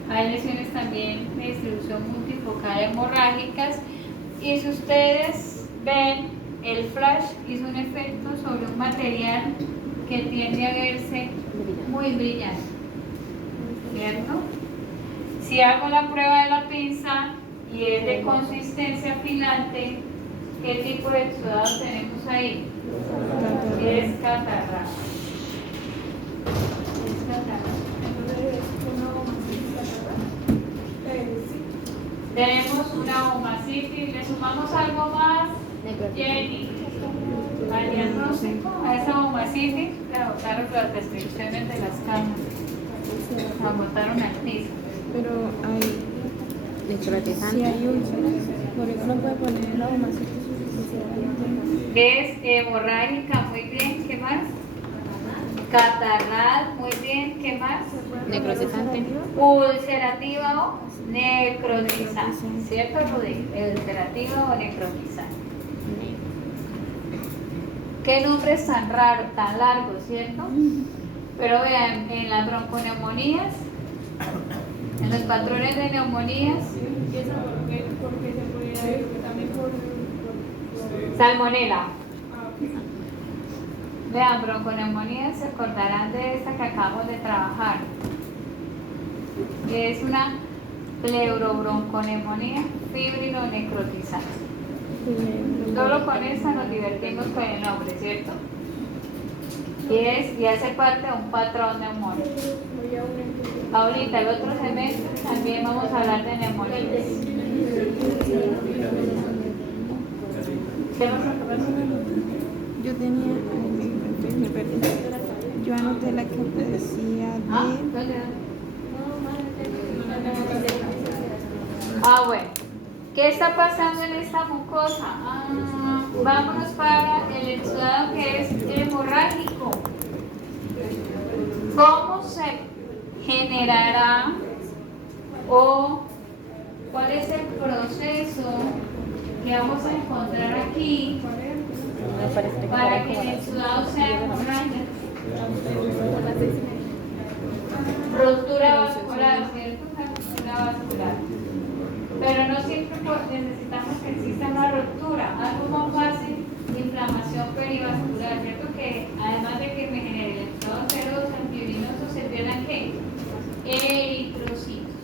Hay lesiones también de distribución multifocal hemorrágicas. Y si ustedes ven, el flash hizo un efecto sobre un material que tiende a verse muy brillante, ¿cierto? Si hago la prueba de la pinza y es de consistencia afilante, ¿qué tipo de exudado tenemos ahí? Es catarral. Es catarral. Tenemos una omacitis, le sumamos algo más, Jenny, al diagnóstico, a esa omacitis, le agotaron las restricciones de las camas, agotaron al piso. Pero hay necrotizante. Si hay úlceras, por eso no puede poner la homocitis superficial. Es hemorrágica, muy bien, ¿qué más? Catarral, muy bien, ¿qué más? Necrotizante. Ulcerativa o necrotizante, ¿cierto, Rudy? Ulcerativa o necrotizante. Qué nombres tan raros, tan largos, ¿cierto? Pero vean, en las bronconeumonías, en los patrones de neumonías, ¿Y esa por qué se pudiera ir? También por salmonela. ok. Vean, bronconeumonía, se acordarán de esta que acabamos de trabajar. Que es una pleurobronconeumonía fibrinonecrotizante. Solo con esta nos divertimos con el nombre, ¿cierto? Y hace parte de un patrón neumónico. Ahorita, el otro semestre, también vamos a hablar de neumonías. ¿Qué vas a acabar? Yo tenía, me perdí. Yo anoté la que te decía de... ¿Dónde? Bueno. ¿Qué está pasando en esta mucosa? Vámonos para el exudado que es hemorrágico. ¿Cómo se generará o cuál es el proceso que vamos a encontrar aquí para que el exudado sea hemorrágico? Ruptura vascular, ¿cierto? Ruptura vascular. Pero no siempre necesitamos que exista una ruptura, algo más fácil, inflamación perivascular, ¿cierto? Que además de que me genere el estado seroso, antiurinoso, se pierdan ¿qué? Eritrocitos.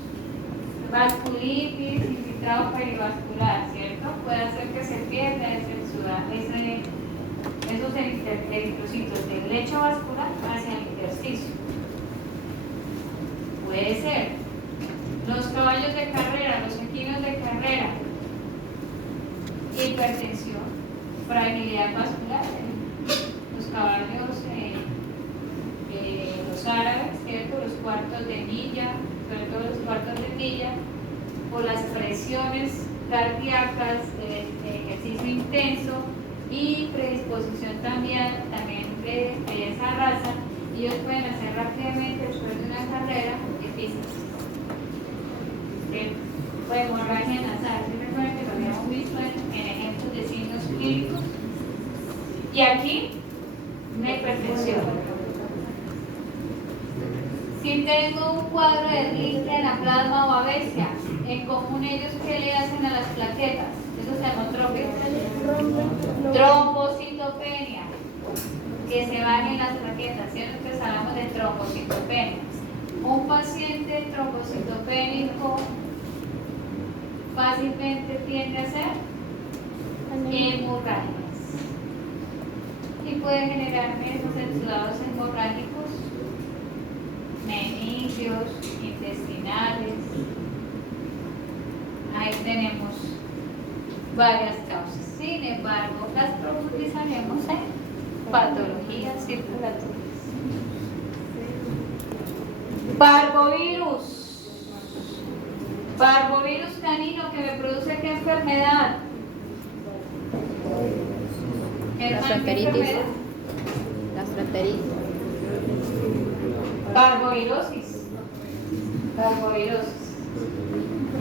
Vasculitis, infiltrado perivascular, ¿cierto? Puede hacer que se pierda esos eritrocitos del lecho vascular hacia el intersticio. Puede ser. Los caballos de carrera, los equinos de carrera, hipertensión, fragilidad vascular, los caballos, los árabes, ¿cierto? Los cuartos de milla, sobre todo los cuartos de milla, o las presiones cardíacas, ejercicio intenso y predisposición también de esa raza, y ellos pueden hacer rápidamente después de una carrera epístasis. O hemorragia nasal, ¿sí recuerdan que lo habíamos visto en ejemplos de signos clínicos? Y aquí, una hipertensión. Si tengo un cuadro de Richter, anaplasma o avesia, en común ellos, ¿qué le hacen a las plaquetas? Eso se llama trombocitopenia, que se bajen las plaquetas, ¿cierto? Entonces hablamos de trombocitopenia. Un paciente trombocitopénico fácilmente tiende a ser hemorragias y puede generarme esos exudados hemorrágicos, meningios, intestinales. Ahí tenemos varias causas. Sin embargo, las profundizaremos en patologías circulatorias. Parvovirus canino, que me produce ¿qué enfermedad? Gastroenteritis. Parvovirosis.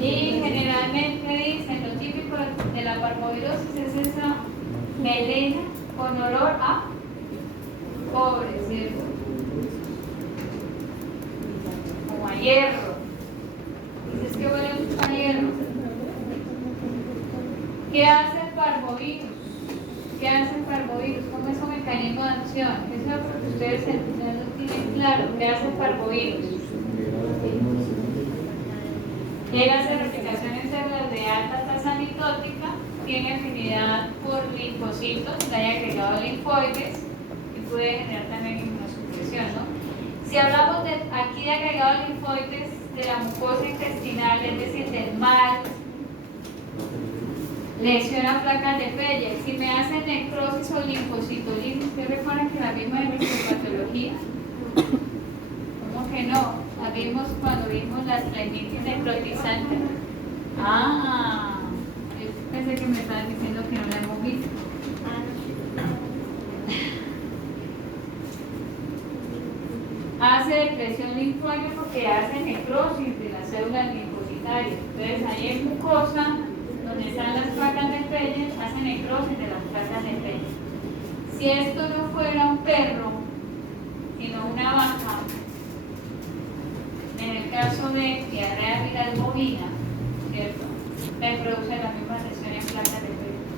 Y generalmente dicen, lo típico de la parvovirosis es esa melena con olor a cobre, ¿cierto? Como a hierro. Dices que huele mucho a hierro. ¿Qué hace el parvovirus? ¿Cómo es su mecanismo de acción? Eso es lo que ustedes no lo tienen claro. ¿Qué hace el parvovirus? Llega a hacer replicación en células de alta tasa mitótica, tiene afinidad por linfocitos, hay agregado linfoides y puede generar también inmunosupresión, ¿no? Si hablamos aquí de agregado linfoides de la mucosa intestinal, es decir, del mal, lesiona placas de Pelle. Si me hacen necrosis o linfocitolisis, ¿ustedes recuerdan que la misma de patología? ¿Cómo que no? La vimos cuando vimos las plenitis necrotizantes. Yo pensé que me estaban diciendo que no la hemos visto. Hace depresión linfoide porque hace necrosis de las células linfocitarias. Entonces ahí en mucosa, donde están las placas de Pelle, hace necrosis de las placas de Pelle. Si esto no fuera un perro, sino una baja, en el caso de diarrea viral bovina, ¿cierto? Me produce la misma lesión en placas de pecho.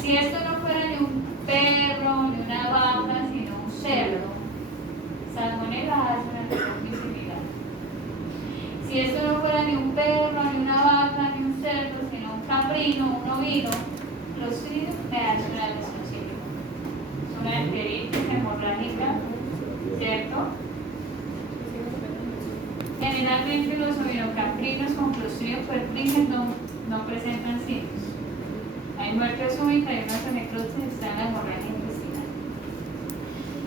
Si esto no fuera ni un perro, ni una vaca, sino un cerdo, salmonela es una lesión muy similar. Si esto no fuera ni un perro, ni una vaca, ni un cerdo, sino un caprino, un ovino, Clostridium me hace una lesión similar. Es una enteritis hemorrágica, ¿cierto? Generalmente los ovinocaprinos con Clostridium perfringens no presentan signos. Hay muerte súbita y una necrosis está en la hemorragia intestinal.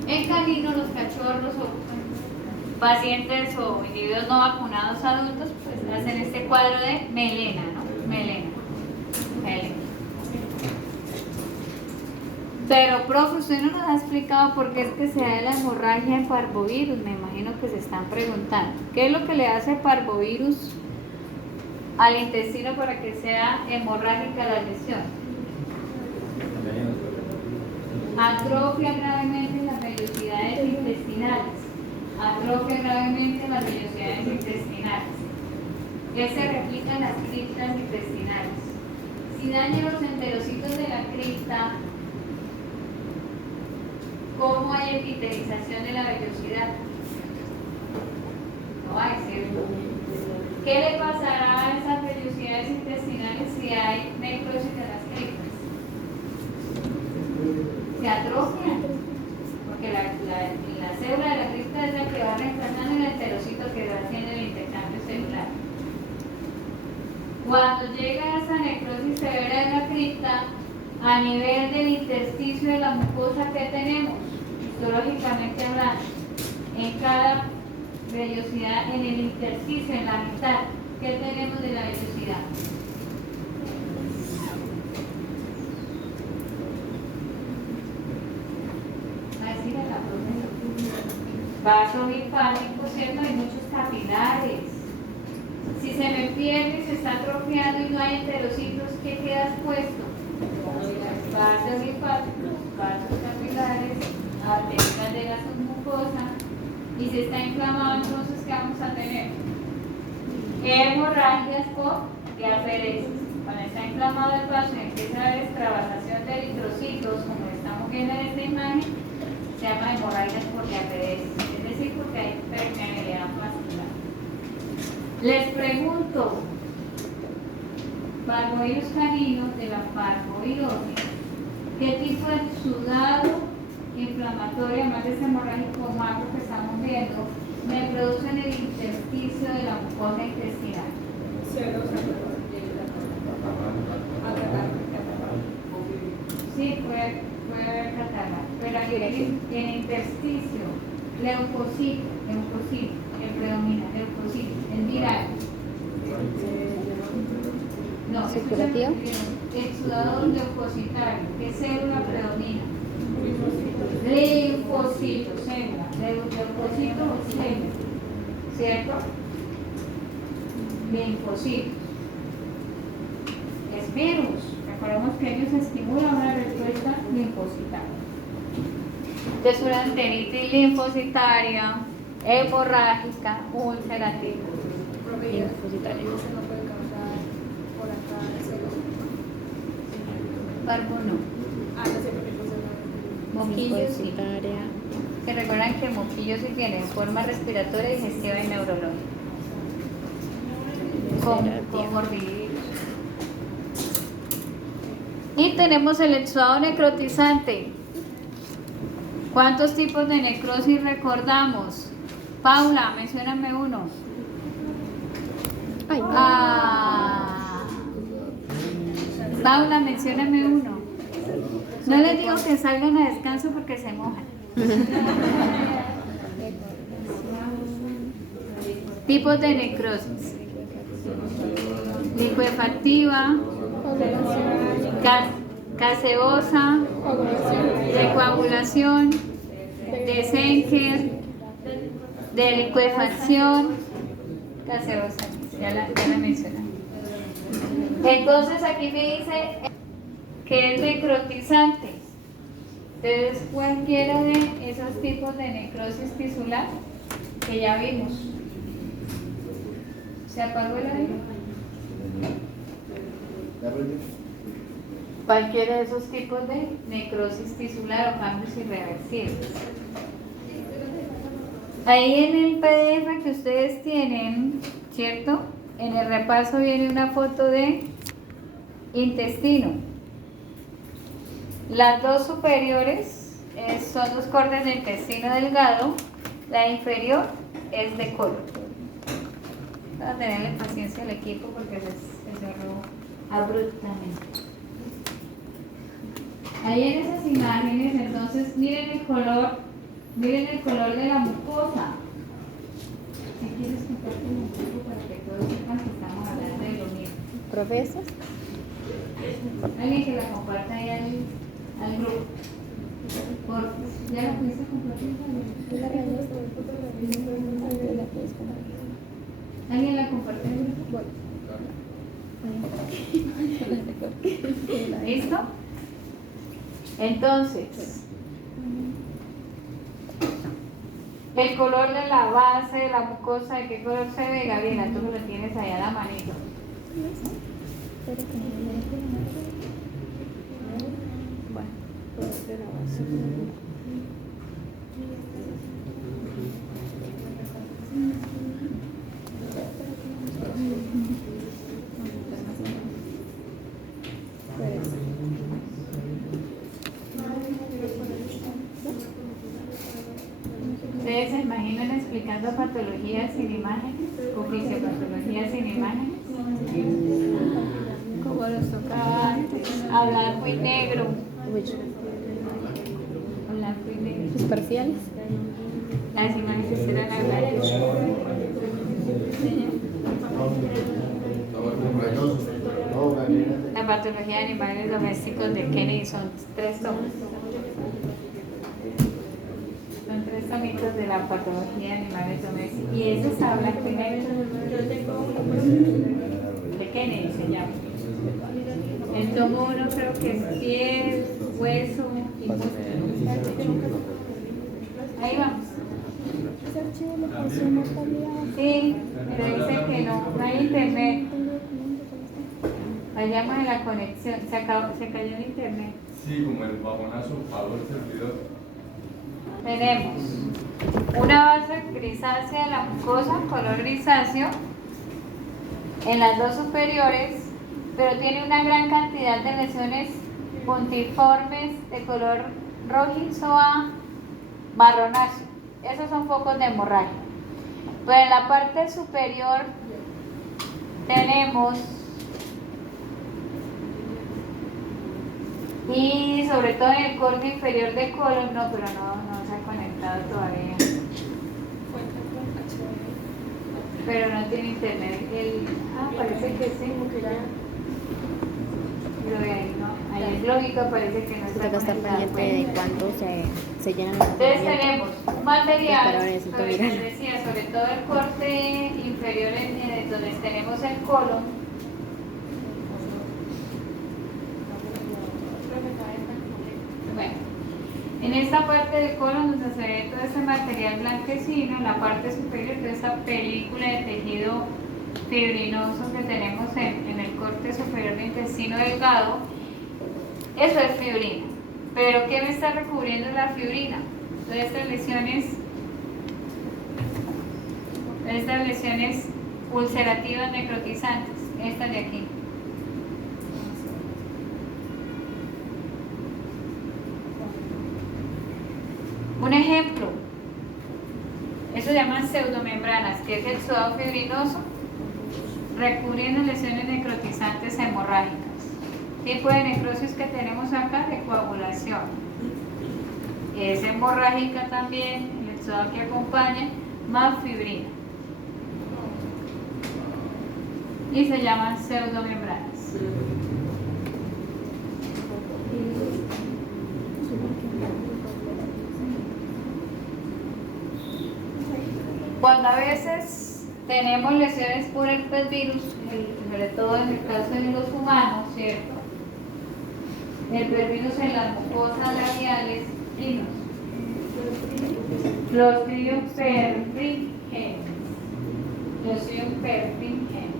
En canino, los cachorros o pacientes o individuos no vacunados adultos pues hacen este cuadro de melena, ¿no? Melena. Pero, profe, usted no nos ha explicado por qué es que se da la hemorragia en parvovirus. Me imagino que se están preguntando. ¿Qué es lo que le hace parvovirus al intestino para que sea hemorrágica la lesión? Atrofia gravemente las vellosidades intestinales. Atrofia gravemente las vellosidades intestinales. ¿Qué se replica en las criptas intestinales? Si daña los enterocitos de la cripta, ¿cómo hay epitelización de la vellosidad? No hay, ¿cierto? ¿Qué le pasará a esas vellosidades intestinales si hay necrosis de las criptas? Se atrofian, porque la célula de la cripta es la que va reemplazando el enterocito que va haciendo el intercambio celular. Cuando llega esa necrosis severa de la cripta, a nivel del intersticio de la mucosa que tenemos, histológicamente hablando, en cada vellosidad, en el intersticio, en la mitad, ¿qué tenemos de la vellosidad? Va a decir a la profesora. Vaso linfático, ¿cierto? Hay muchos capilares. Si se me pierde y se está atrofiando y no hay enterocitos, ¿qué queda expuesto? Vasos linfáticos, vasos capilares, arterias de la submucosa, y se está inflamado, entonces ¿qué vamos a tener? Hemorragias por diaferesis. Cuando está inflamado el vaso y empieza a haber extravasación de eritrocitos, como estamos viendo en esta imagen, se llama hemorragias por diaferesis, es decir, porque hay permeabilidad vascular. Les pregunto, parvovirus canino de la parvovirosis, ¿qué tipo de exudado inflamatorio, además de ese hemorrágico macro que estamos viendo, me produce en el intersticio de la mucosa intestinal? Sí, puede haber catarata, pero aquí en el intersticio, leucocito, el predomina, leucocito, el viral. No, ¿Circulativo? exudado leucocitario, ¿qué célula predomina? Linfocito, célula, leucocito o célula, ¿cierto? Linfocito. Es virus, recordemos que ellos estimulan una respuesta linfocitaria. Entonces, una enteritis linfocitaria, hemorrágica, ulcerativa. Linfocitaria. ¿Eso no puede causar por acá celos? Parvo no. No sé por qué cosa no. Moquillo sí. Se recuerdan que moquillo sí tiene forma respiratoria, digestiva y neurológica. Con morbilidad. Y tenemos el exudado necrotizante. ¿Cuántos tipos de necrosis recordamos? Paula, mencióname uno. Paula, mencióname uno. No les digo que salgan a descanso porque se mojan. Tipos de necrosis: licuefactiva, gaseosa, de coagulación, de Senker, de licuefacción, gaseosa. Ya la mencioné. Entonces aquí me dice que es necrotizante. Entonces, cualquiera de esos tipos de necrosis tisular que ya vimos. ¿Se apagó el aire? Cualquiera de esos tipos de necrosis tisular o cambios irreversibles. Ahí en el PDF que ustedes tienen, ¿cierto? En el repaso viene una foto de intestino. Las dos superiores son los cortes de intestino delgado, la inferior es de colon. Voy a tenerle paciencia al equipo porque se cerró abruptamente. Ahí en esas imágenes, entonces, miren el color de la mucosa. Si quieres compartir un poco para que todos sepan que estamos hablando de lo mismo. ¿Profesor? Alguien que la comparta ahí al grupo. ¿Ya la pudiste compartir? ¿Alguien la comparte al grupo? ¿Listo? Entonces, el color de la base de la mucosa, ¿de qué color se ve, Gabriela? Tú lo tienes allá a la manito. ¿Ustedes se imaginan explicando patologías sin imágenes? ¿O fisiopatologías sin imágenes? Como nos tocaba antes, hablar muy negro. Hablar muy negro. ¿Los parciales? Las imágenes eran hablar. La patología de animales domésticos de Kennedy son 3 tomos. Son 3 tomitos de la patología de animales domésticos. Y esos hablan primero. De Kennedy se llama. El tomo 1 creo que es piel, hueso y músculo. Ahí vamos. Ese archivo lo pasó más Sí, pero dice que no hay internet. Vayamos en la conexión. Se cayó el internet. Sí, como el bajonazo apagó el servidor. Tenemos una base grisácea de la mucosa, color grisáceo, en las dos superiores, pero tiene una gran cantidad de lesiones puntiformes de color rojizo a marronáceo. Esos son focos de hemorragia. Pero en la parte superior tenemos, y sobre todo en el corte inferior del colon, no, pero no se ha conectado todavía. Pero no tiene internet. Parece que sí. Pero ahí no, ahí es lógico, parece que no está Creo que está conectado. pendiente de cuándo se llenan los Entonces tenemos un material, Pero ahora necesito sobre, mirar. les decía, sobre todo el corte inferior donde tenemos el colon. Bueno, en esta parte del colon donde se ve todo ese material blanquecino, en la parte superior de esa película de tejido fibrinoso que tenemos en el corte superior del intestino delgado, eso es fibrina. Pero ¿qué me está recubriendo la fibrina? Todas estas lesiones ulcerativas necrotizantes, estas de aquí. Un ejemplo, eso se llaman pseudomembranas, que es el suado fibrinoso recubriendo lesiones necrotizantes hemorrágicas. Tipo de necrosis que tenemos acá de coagulación. Es hemorrágica también, el suado que acompaña, más fibrina. Y se llaman pseudomembranas. Cuando a veces tenemos lesiones por herpes virus, sobre todo en el caso de los humanos, ¿cierto? El pervirus en las mucosas labiales, dinos. Clostridium perfringens. Clostridium perfringens.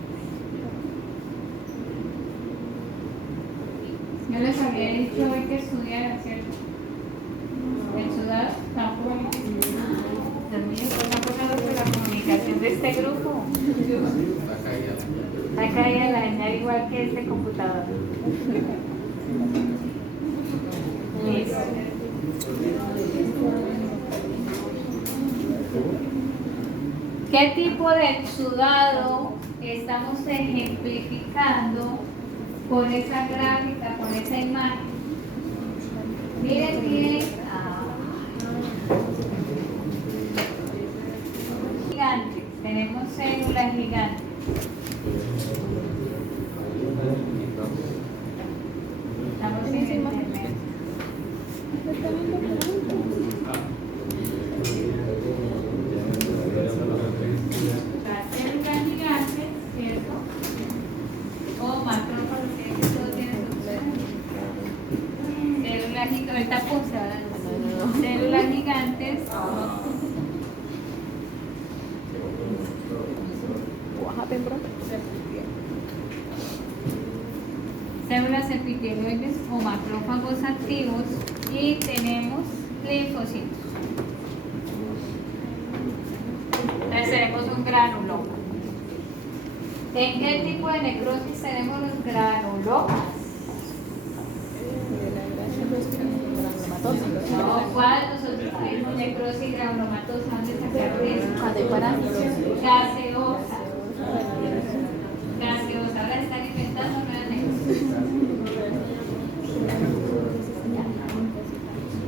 Yo les había dicho hoy que estudiaran, ¿cierto? El sudado tampoco. Dios mío, una cosa de la comunicación de este grupo. Está caída la señal igual que este computador. Listo. ¿Qué tipo de exudado estamos ejemplificando con esa gráfica, con esa imagen? Miren bien. Gigantes. Tenemos células gigantes. Estamos en internet. Las células gigantes, ¿cierto? O macrófagos, que todo tiene su células gigantes. Ahorita puse ahora. Células gigantes. Células epitelioides o macrófagos activos y tenemos linfocitos. Entonces tenemos un granuloma. ¿En qué tipo de necrosis tenemos los granulomas? No, ¿cuál? Nosotros tenemos necrosis granulomatosa. ¿Dónde sacaron eso? Gaseosa. Gaseosa. Ahora están inventando nuevas necrosis.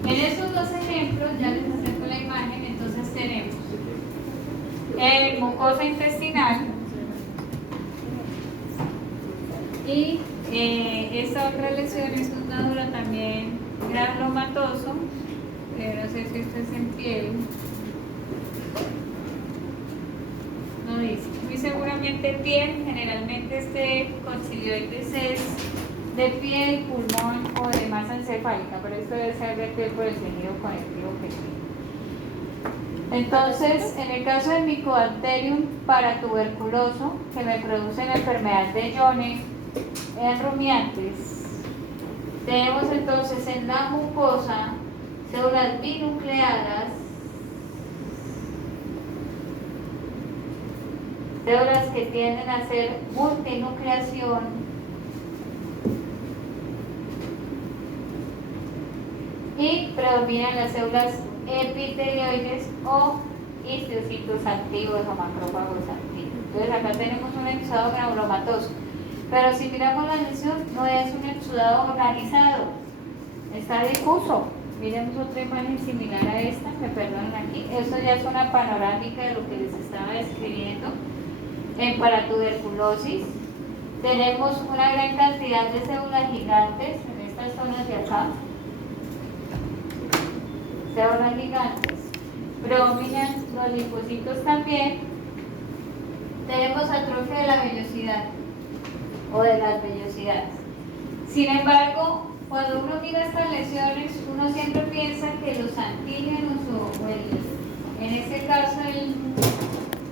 En esos dos ejemplos, ya les acerco la imagen, entonces tenemos mucosa intestinal y esta otra lesión es un nódulo también granulomatoso, pero no sé si esto es en piel. No dice, muy seguramente piel, generalmente este coccidioides es de piel, pulmón o de masa encefálica, pero esto debe ser de piel por el tejido conectivo que tiene. Entonces, en el caso del Mycobacterium paratuberculoso, que me produce la enfermedad de Jones en rumiantes, tenemos entonces en la mucosa células binucleadas, células que tienden a hacer multinucleación y predominan las células epitelioides o histocitos activos o macrófagos activos. Entonces acá tenemos un exudado granulomatoso, pero si miramos la lesión no es un exudado organizado, está difuso. Miremos otra imagen similar a esta, me perdonan aquí. Esto ya es una panorámica de lo que les estaba describiendo. En paratuberculosis tenemos una gran cantidad de células gigantes en estas zonas de acá. Células gigantes, predominan los linfocitos también. Tenemos atrofia de la vellosidad o de las vellosidades. Sin embargo, cuando uno mira estas lesiones, uno siempre piensa que los antígenos en este caso el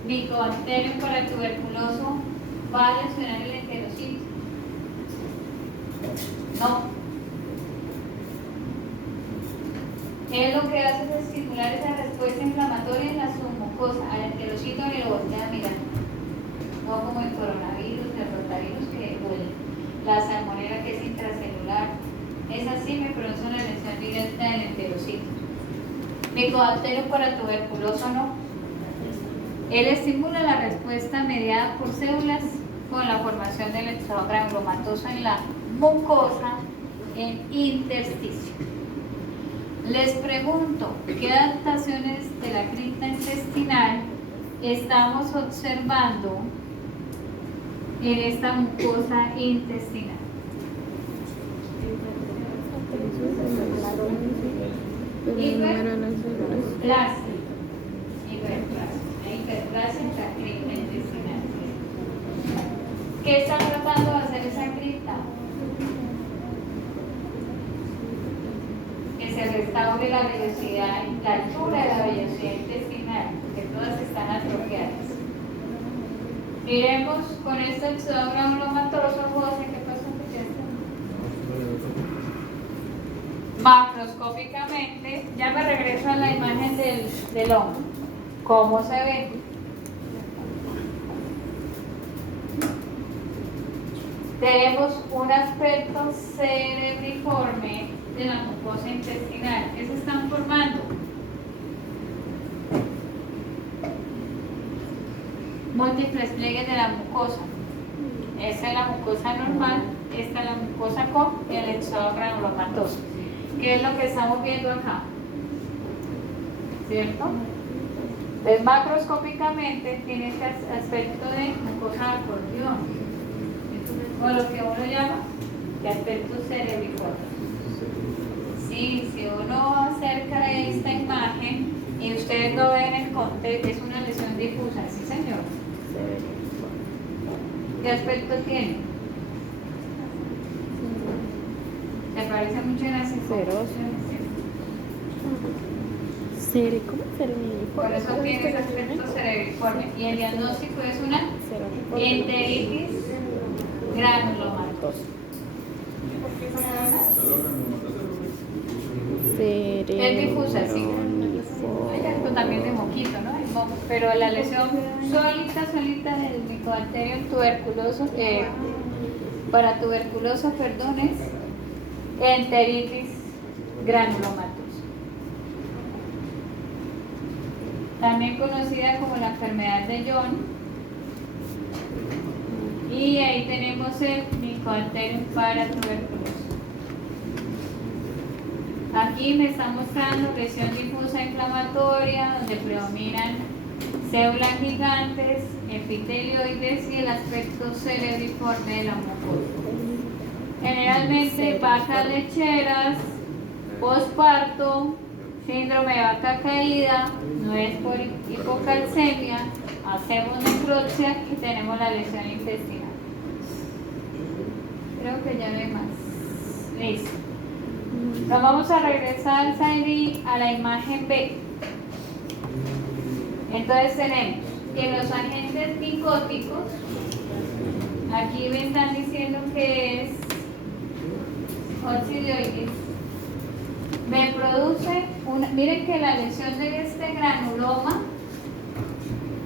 Mycobacterium paratuberculoso va a lesionar el enterocito. No. Él lo que hace es estimular esa respuesta inflamatoria en la submucosa, al enterocito ni lo voltea a mirar. No como el coronavirus, el rotavirus o la salmonela que es intracelular. Esa sí me produce una lesión directa del enterocito. Mycobacterium paratuberculoso no. Él estimula la respuesta mediada por células con la formación del exudado granulomatoso en la mucosa en intersticio. Les pregunto, ¿qué adaptaciones de la cripta intestinal estamos observando en esta mucosa intestinal? Hiperplasia. Hiperplasia en la cripta intestinal. ¿Qué está tratando de hacer esa cripta? restaure la vellosidad, la altura de la vellosidad intestinal, que todas están atrofiadas. Miremos con este exudado granulomatoso, José, ¿qué pasó? Macroscópicamente, ya me regreso a la imagen del hombro. ¿Cómo se ve? Tenemos un aspecto cerebriforme de la mucosa intestinal. ¿Qué se están formando? Múltiples pliegues de la mucosa. Esta es la mucosa normal, esta es la mucosa con el exudado granulomatoso. ¿Qué es lo que estamos viendo acá? ¿Cierto? Entonces, macroscópicamente tiene este aspecto de mucosa de acordeón, o lo que uno llama de aspecto cerebriforme. Sí, si uno acerca esta imagen y ustedes lo ven en el contexto, es una lesión difusa, ¿sí, señor? ¿Qué aspecto tiene? ¿Se parece mucho en la ¿Cómo? Por eso tiene ese aspecto cerebriforme. Y el diagnóstico es una enteritis granulomatosa. Es difusa, sí. Hay algo también de moquito, ¿no? Pero la lesión solita del micobaterio tuberculoso, para tuberculoso, perdón, es enteritis granulomatosa. También conocida como la enfermedad de John. Y ahí tenemos el Mycobacterium paratuberculoso. Aquí me está mostrando lesión difusa inflamatoria, donde predominan células gigantes, epitelioides y el aspecto cerebriforme de la mucosa. Generalmente vacas lecheras, posparto, síndrome de vaca caída, no es por hipocalcemia, hacemos necropsia y tenemos la lesión intestinal. Creo que ya no hay más. Listo. Nos vamos a regresar, Sairi, a la imagen B. Entonces tenemos que los agentes micóticos, aquí me están diciendo que es oxidioides, me produce una, miren que la lesión de este granuloma,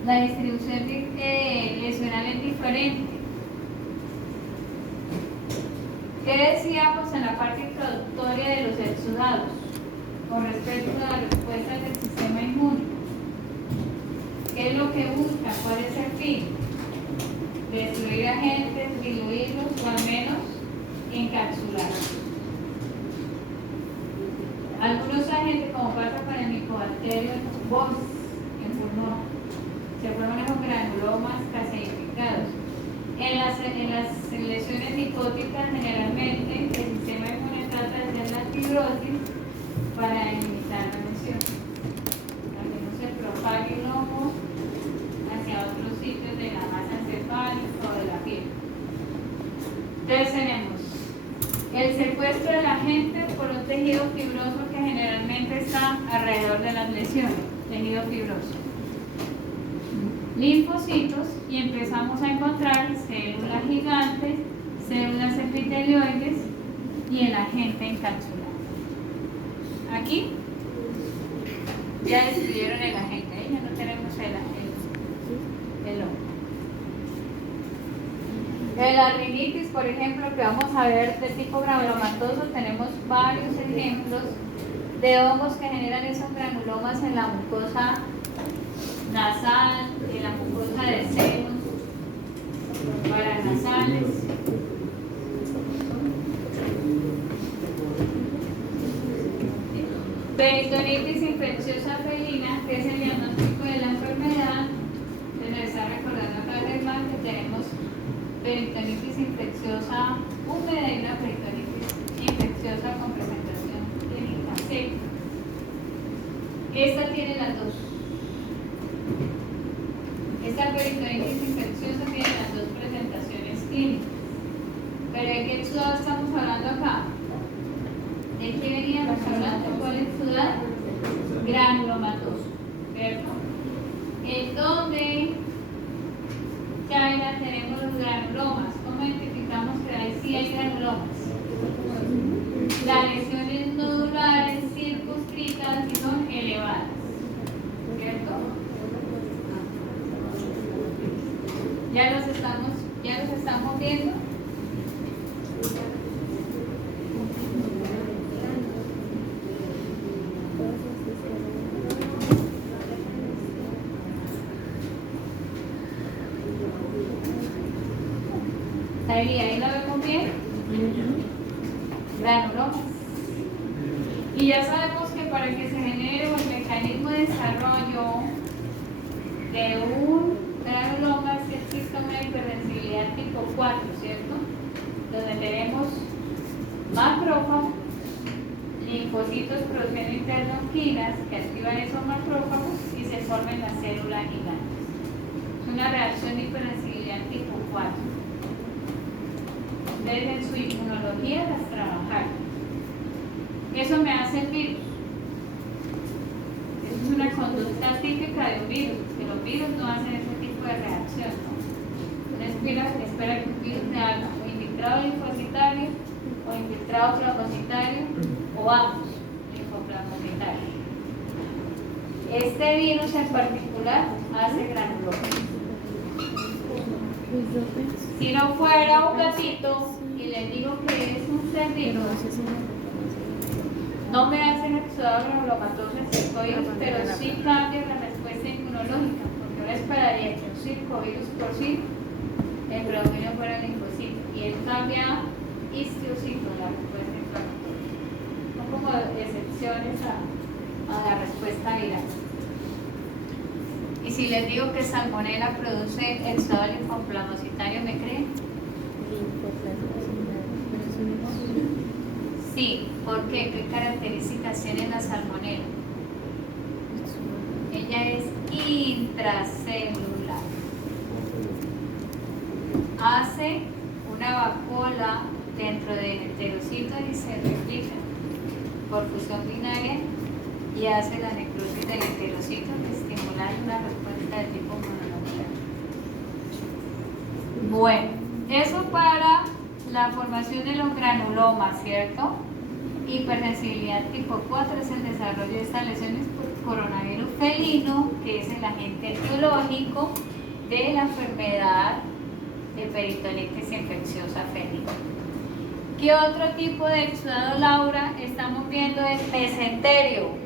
la distribución lesional es diferente. ¿Qué decíamos en la parte introductoria de los exudados con respecto a las respuestas del sistema inmune? ¿Qué es lo que busca? ¿Cuál es el fin? Destruir agentes, diluirlos o al menos encapsularlos. Algunos agentes, como pasa con el Mycobacterium bovis en pulmón, se forman esos granulomas caseificados. En las lesiones micóticas, generalmente el sistema inmune trata de hacer la fibrosis para limitar la lesión, para que no se propague el hongo hacia otros sitios de la masa encefálica o de la piel. Entonces tenemos el secuestro del agente por un tejido fibroso que generalmente está alrededor de las lesiones, tejido fibroso. Linfocitos, y empezamos a encontrar células gigantes, células epitelioides y el agente encapsulado. Aquí ya destruyeron el agente, ahí ya no tenemos el hongo. En la rinitis, por ejemplo, que vamos a ver de tipo granulomatoso, tenemos varios ejemplos de hongos que generan esos granulomas en la mucosa nasal, en la mucosa de senos, paranasales. Peritonitis infecciosa felina, que es el diagnóstico de la enfermedad. Se nos está recordando acá arriba que tenemos peritonitis infecciosa húmeda y una peritonitis infecciosa con presentación clínica seca. Esta tiene las dos. Esta peritonitis infecciosa tiene las dos presentaciones clínicas. Pero ¿de qué exudado estamos hablando acá? ¿De qué veníamos hablando? ¿Cuál es exudado? Granulomatoso, ¿cierto? En donde Chaira tenemos los granulomas. ¿Cómo identificamos que ahí sí hay granulomas? Las lesiones nodulares circunscritas y son elevadas, ¿cierto? Ya los estamos viendo. Ahí lo vemos bien. Granulomas. Y ya sabemos que para que se genere un mecanismo de desarrollo de un granuloma es que exista una hipersensibilidad tipo 4, ¿cierto? Donde tenemos macrófagos, linfocitos produciendo interleuquinas que activan esos macrófagos y se forman las células gigantes. Es una reacción de hipersensibilidad tipo 4. Ustedes en su inmunología las trabajaron. Eso me hace el virus. Eso es una conducta típica de un virus, que los virus no hacen ese tipo de reacción, ¿no? Uno espera que un virus se haga o infiltrado linfocitario, o infiltrado plasmocitario, o ambos, linfoplasmocitario. Este virus en particular hace granulomas. Si no fuera un gatito y les digo que es un cerdito, no me hacen exudado granulomatoso en circovirus, pero sí cambia la respuesta inmunológica, porque yo esperaría que un circovirus por sí, el predominio fuera el linfocito, y él cambia histiocito, la respuesta inflamatoria. Son como excepciones a la respuesta viral. Y si les digo que salmonela produce exudado linfoplasmocitario, ¿me creen? Sí, ¿por qué? ¿Qué características tiene la salmonela? Ella es intracelular. Hace una vacuola dentro del enterocito y se replica por fusión binaria y hace la necrosis del enterocito, estimulando una respuesta de tipo mononuclear. Bueno, eso para la formación de los granulomas, ¿cierto? Hipersensibilidad tipo 4 es el desarrollo de estas lesiones por coronavirus felino, que es el agente etiológico de la enfermedad de peritonitis infecciosa felina. ¿Qué otro tipo de exudado, Laura? Estamos viendo el mesenterio.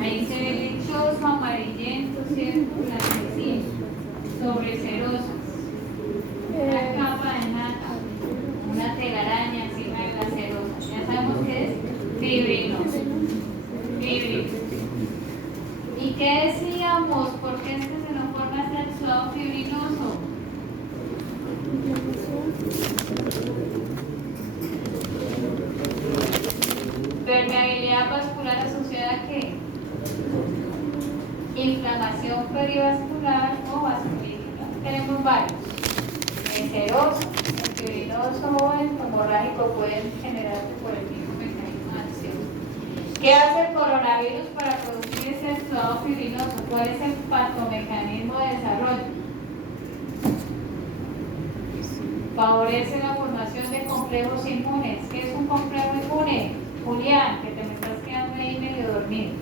Ahí se ve lechoso, amarillento, ¿cierto? Blanquecino, sobrecerosas. Una capa de nata, una telaraña encima de la cerosa. Ya sabemos que es fibrinoso. ¿Y qué decíamos? ¿Por qué es que se nos forma este exudado fibrinoso? Permeabilidad vascular asociada a ¿qué? Inflamación perivascular o vasculítica. Tenemos varios. El seroso, el fibrinoso o el hemorrágico pueden generarse por el mismo mecanismo de acción. ¿Qué hace el coronavirus para producir ese exudado fibrinoso? ¿Cuál es el patomecanismo de desarrollo? Favorece la formación de complejos inmunes. ¿Qué es un complejo inmune? Julián, que te me estás quedando ahí medio dormido.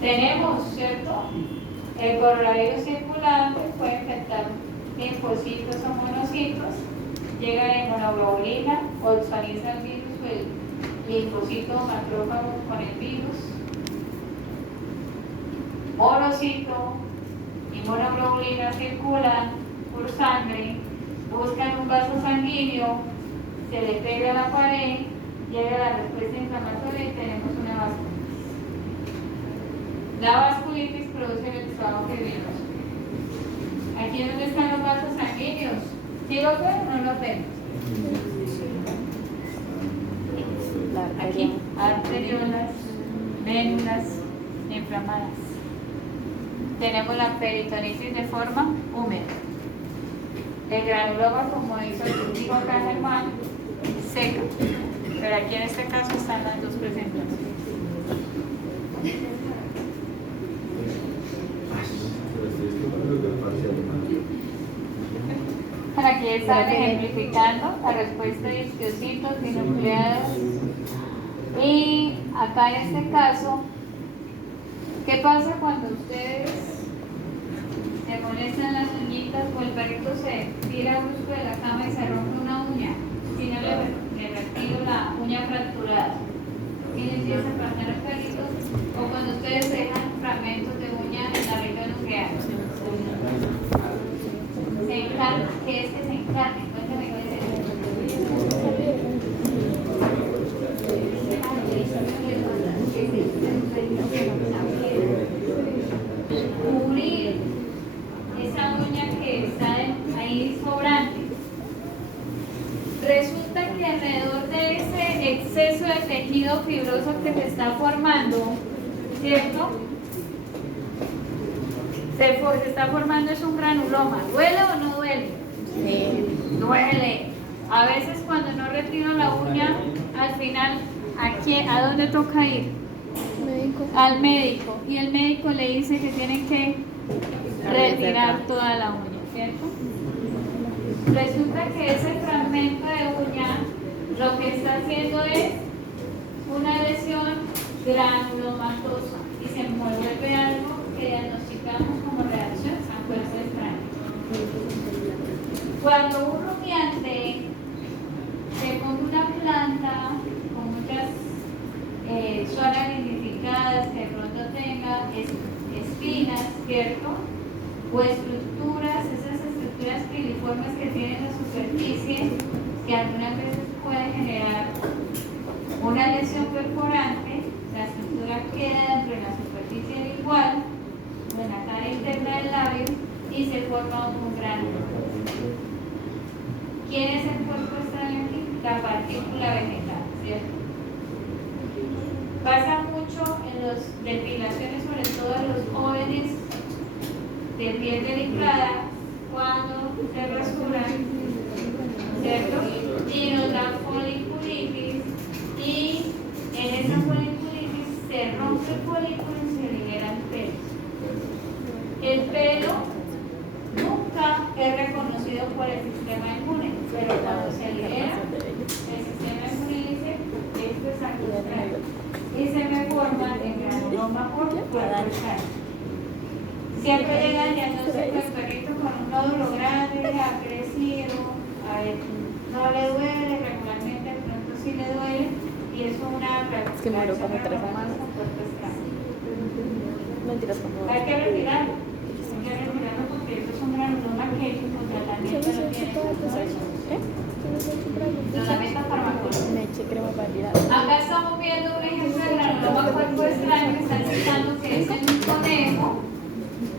Tenemos, ¿cierto? El coronavirus circulante puede infectar linfocitos o monocitos, llega la inmunoglobulina, oxoniza el virus o el linfocito o macrófago con el virus. Monocito, inmunoglobulina circulan por sangre, buscan un vaso sanguíneo, se le pega a la pared, llega la respuesta inflamatoria y tenemos una vasculitis. La vasculitis produce el exudado fibrinoso. Aquí es donde están los vasos sanguíneos. ¿Sí los ven o no los ven? Aquí, arteriolas, vénulas inflamadas. Tenemos la peritonitis de forma húmeda. El granuloma, como dijo acá Germán, seca. Pero aquí en este caso están las dos presentaciones. Aquí están ejemplificando la respuesta de isquiocitos binucleados. Y acá en este caso, ¿qué pasa cuando ustedes se molestan las uñitas o el perrito se tira brusco de la cama y se rompe una uña? Si no le retiro la uña fracturada, ¿qué les empieza a pasar al perrito? O cuando ustedes dejan fragmentos de uña en la región nuclear. Se encarna. ¿Qué es que se encarne? Cuéntame qué es cubrir esa uña que está ahí sobrante. Resulta que alrededor de ese exceso de tejido fibroso que se está formando, ¿cierto? Se está formando es un granuloma. ¿Duele o no duele? Sí. Duele. A veces cuando no retiro la uña, al final, ¿a dónde toca ir? Médico. Al médico. Y el médico le dice que tienen que retirar toda la uña, ¿cierto? Resulta que ese fragmento de uña lo que está haciendo es una lesión granulomatosa y se envuelve algo que diagnosticamos como reacción a fuerza extraña. Cuando un rumiante se come una planta con muchas zonas nidificadas que de pronto tenga espinas, ¿cierto? O estructuras, esas estructuras piriformes que tienen la superficie, que algunas veces pueden generar una lesión perforante, la estructura queda dentro de la superficie lingual o en la cara interna del labio y se forma un gránulo. ¿Quién es el cuerpo extraño aquí? La partícula vegetal, ¿cierto? Pasa mucho en las depilaciones, sobre todo en los jóvenes de piel delicada, cuando se rasuran, ¿cierto? Y nos dan foliculitis, y en esa foliculitis se rompe el folículo y se libera el pelo. El pelo nunca es reconocido por el sistema inmune, pero cuando se libera, el sistema inmune dice, esto es algo extraño, y se me forma el granuloma por cuerpo extraño. Siempre llega el diagnóstico del perrito con un nódulo grande, agresivo, no le duele, regularmente de pronto sí le duele, y es una reacción. Es que murió como 3 semanas. Mentiras, como. Hay que retirarlo. Hay que retirarlo porque eso es un granuloma que con tratamiento no tiene solución. Tratamiento farmacológico. Leche, crema para tirar. Acá estamos viendo un ejemplo de granuloma cuerpo extraño que están citando que es en un conejo,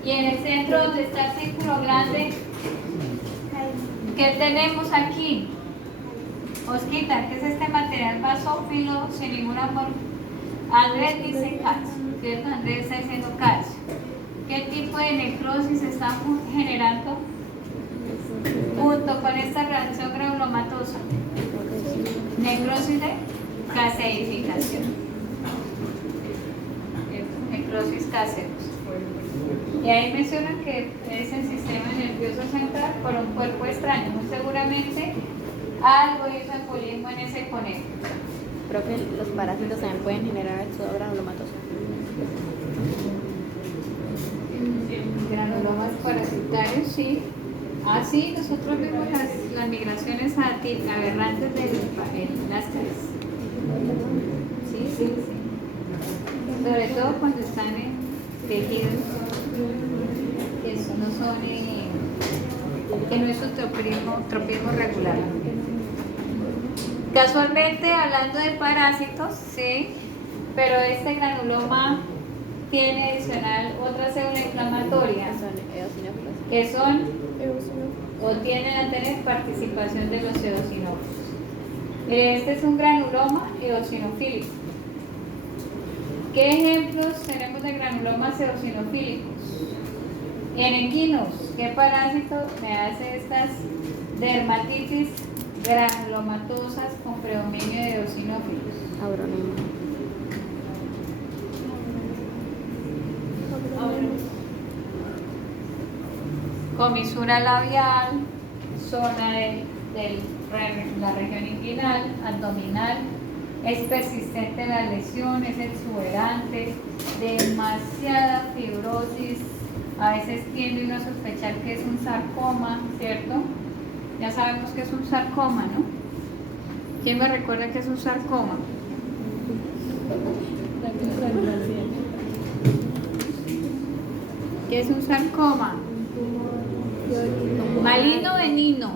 y en el centro donde está el círculo grande, ¿qué tenemos aquí? Osquita, ¿qué es este material basófilo sin ninguna forma? Andrés dice calcio, ¿cierto? Andrés está diciendo calcio. ¿Qué tipo de necrosis está generando junto con esta reacción granulomatosa? Necrosis de caseificación. Necrosis caseosa. Y ahí mencionan que es el sistema nervioso central por un cuerpo extraño. Muy seguramente algo hizo embolismo en ese conejo. Creo que los parásitos también pueden generar éxodo granulomatoso. Granulomas parasitarios, sí. Ah, sí, nosotros vemos las migraciones aberrantes de las tres. Sí, sí, sí. Sobre todo cuando están en tejidos que no son, que no es un tropismo regular. Casualmente, hablando de parásitos, sí, pero este granuloma tiene adicional otra célula inflamatoria Son eosinófilos. que son o tienden a tener participación de los eosinófilos. Este es un granuloma eosinofílico ¿Qué ejemplos tenemos de granulomas eosinofílicos? En equinos, ¿qué parásito me hace estas dermatitis granulomatosas con predominio de eosinófilos? Agronema. Comisura labial, zona de la región inguinal, abdominal. Es persistente la lesión, es exuberante, demasiada fibrosis. A veces tiende uno a sospechar que es un sarcoma, ¿cierto? Ya sabemos que es un sarcoma, ¿no? ¿Quién me recuerda que es un sarcoma? ¿Qué es un sarcoma? Maligno, benigno.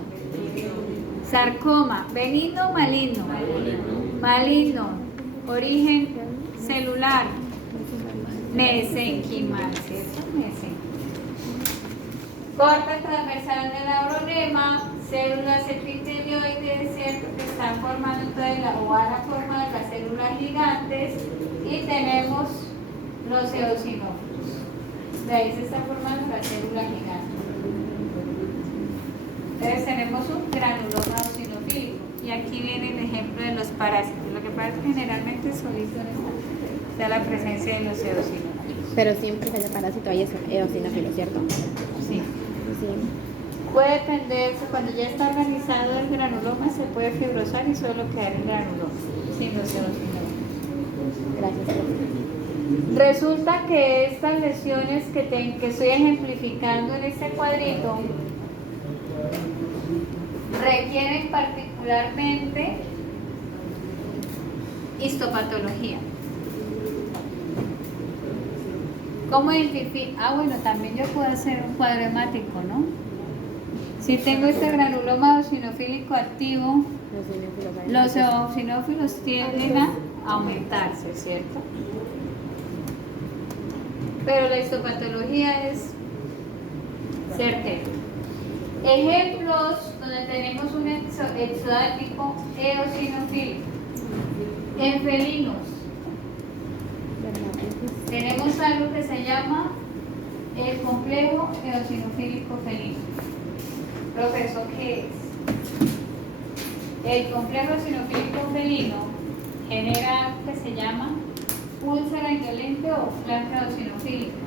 Sarcoma, benigno, maligno. Maligno, origen celular. Mesenquimal, ¿cierto? Corte transversal del agronema, células epitelioides, ¿cierto? Que están formando entonces o van a formar las células gigantes, y tenemos los eosinófilos. De ahí se está formando la célula gigante. Entonces tenemos un granuloma eosinofílico, y aquí viene el ejemplo de los parásitos. Lo que pasa es que generalmente solito está la presencia de los eosinófilos. Pero siempre que haya parásito hay eosinófilo, ¿cierto? Sí. Sí. Puede depender, cuando ya está organizado el granuloma se puede fibrosar y solo quedar el granuloma sin los eosinófilos. Gracias, profe. Resulta que estas lesiones que estoy ejemplificando en este cuadrito requieren particularmente histopatología. ¿Cómo identificar? Bueno, también yo puedo hacer un cuadro hemático, ¿no? Si tengo este granuloma eosinofílico activo, los eosinófilos tienden a aumentarse, ¿cierto? Pero la histopatología es certera. Ejemplos donde tenemos un exodático eosinofílico. En felinos tenemos algo que se llama el complejo eosinofílico felino. Profesor, ¿qué es? El complejo eosinofílico felino genera algo que se llama úlcera indolente o placa eosinofílica.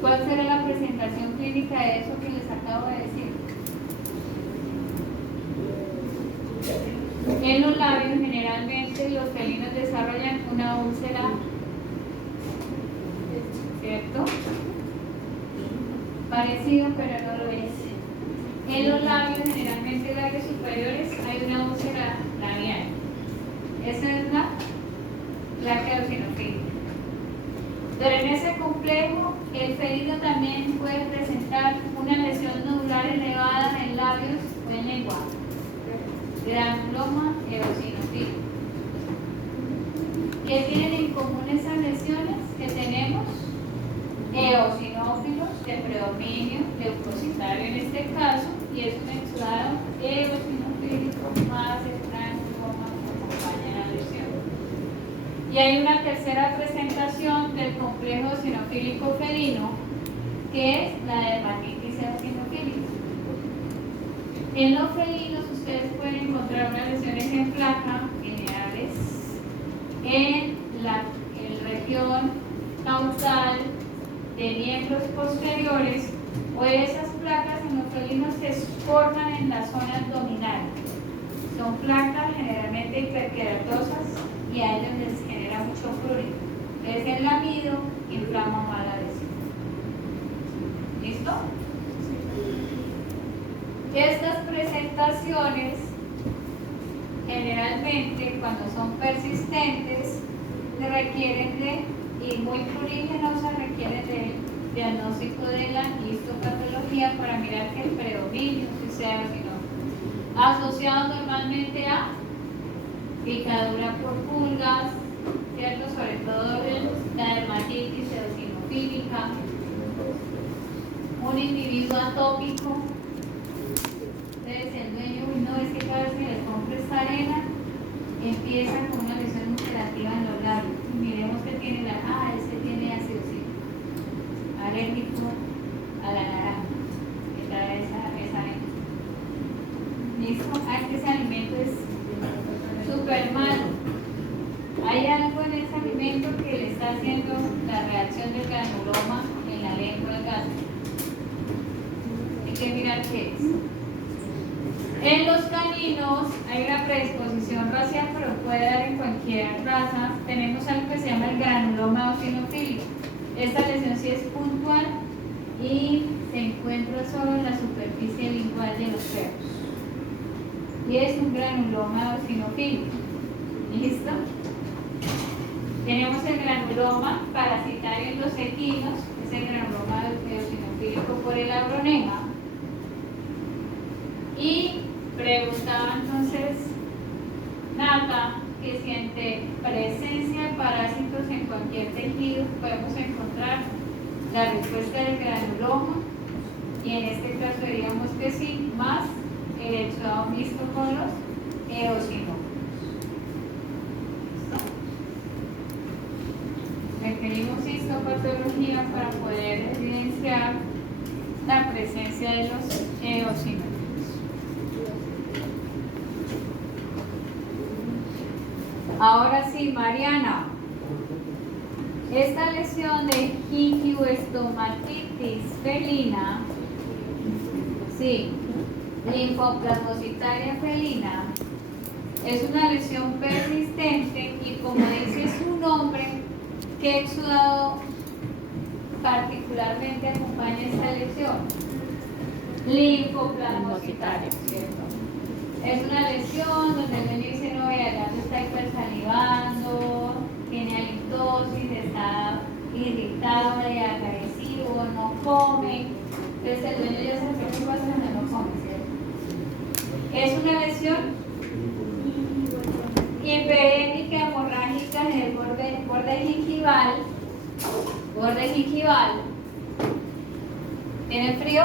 ¿Cuál será la presentación clínica de eso que les acabo de decir? En los labios generalmente los felinos desarrollan una úlcera, ¿cierto? Parecido, pero no lo es. En los labios, generalmente labios superiores, hay una úlcera labial. Esa es la placa eosinofílica. Pero en ese complejo, el felino también puede presentar una lesión nodular elevada en labios o en lengua. Granuloma eosinofílico. ¿Qué tienen en común esas lesiones que tenemos? Eosinófilos de predominio leucocitario en este caso, y es un exudado eosinofílico más el granuloma que acompaña la lesión. Y hay una tercera presentación del complejo eosinofílico felino, que es la dermatitis eosinofílica. En los felinos ustedes pueden encontrar unas lesiones en placa generales en la región caudal de miembros posteriores, o esas placas en los felinos se forman en la zona abdominal. Son placas generalmente hiperqueratosas y a ellos les genera mucho prurito. Entonces el lamido inflama más la lesión. ¿Listo? Estas presentaciones generalmente cuando son persistentes requieren y muy pruriginosas requieren de diagnóstico de la histopatología para mirar que el predominio si sea eosinófilo, asociado normalmente a picadura por pulgas, ¿cierto? Sobre todo la dermatitis eosinofílica, un individuo atópico. Entonces el dueño, no, es que cada vez que le compro esta arena empieza con una lesión ulcerativa en los labios. Y miremos que tiene ese tiene ácido cítrico, alérgico a la naranja, que trae esa vena. ¿Listo? Es que ese alimento es súper malo. Hay algo en ese alimento que le está haciendo la reacción del granuloma en la lengua del gato. Hay que mirar qué es. En los caninos hay una predisposición racial, pero puede dar en cualquier raza. Tenemos algo que se llama el granuloma eosinofílico. Esta lesión sí es puntual y se encuentra solo en la superficie lingual de los perros. Y es un granuloma eosinofílico. ¿Listo? Tenemos el granuloma parasitario en los equinos, es el granuloma eosinofílico por el agronema. Y preguntaba entonces Nata que si ante presencia de parásitos en cualquier tejido podemos encontrar la respuesta del granuloma, y en este caso diríamos que sí, más el exudado mixto con los eosinófilos. Requerimos histopatología para poder evidenciar la presencia de los eosinófilos. Ahora sí, Mariana, esta lesión de gingivostomatitis felina, sí, linfoplasmocitaria felina, es una lesión persistente y, como dice su nombre, ¿qué exudado particularmente acompaña esta lesión? Linfoplasmocitaria, ¿cierto? Es una lesión donde el niño dice, no, el gato está hipersalivando, tiene halitosis, está irritable, agresivo, no come. Entonces el dueño ya sabe qué pasa cuando no come, ¿cierto? Es una lesión hiperémica hemorrágica en el borde gingival. Borde gingival. ¿Tiene frío?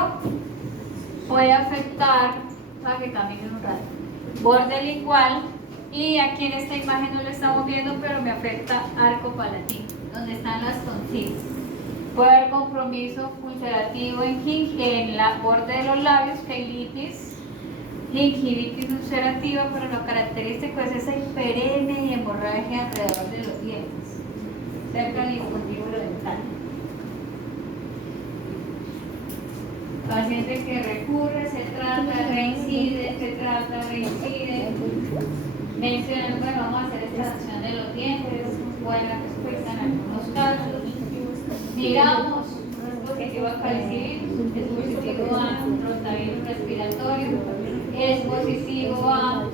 Puede afectar para que caminen un rato. Borde lingual, y aquí en esta imagen no lo estamos viendo, pero me afecta arco palatino, donde están las tonsillas. Puede haber compromiso ulcerativo en la borde de los labios, queilitis, gingivitis ulcerativa, pero lo característico es esa hiperemia y hemorragia alrededor de los dientes, cerca del infundíbulo dental. Paciente que recurre, se trata, reincide, mencionan, bueno, vamos a hacer extracción de los dientes, buena respuesta en algunos casos. Miramos, es positivo a calicivirus, es positivo a rotavirus respiratorio, es positivo a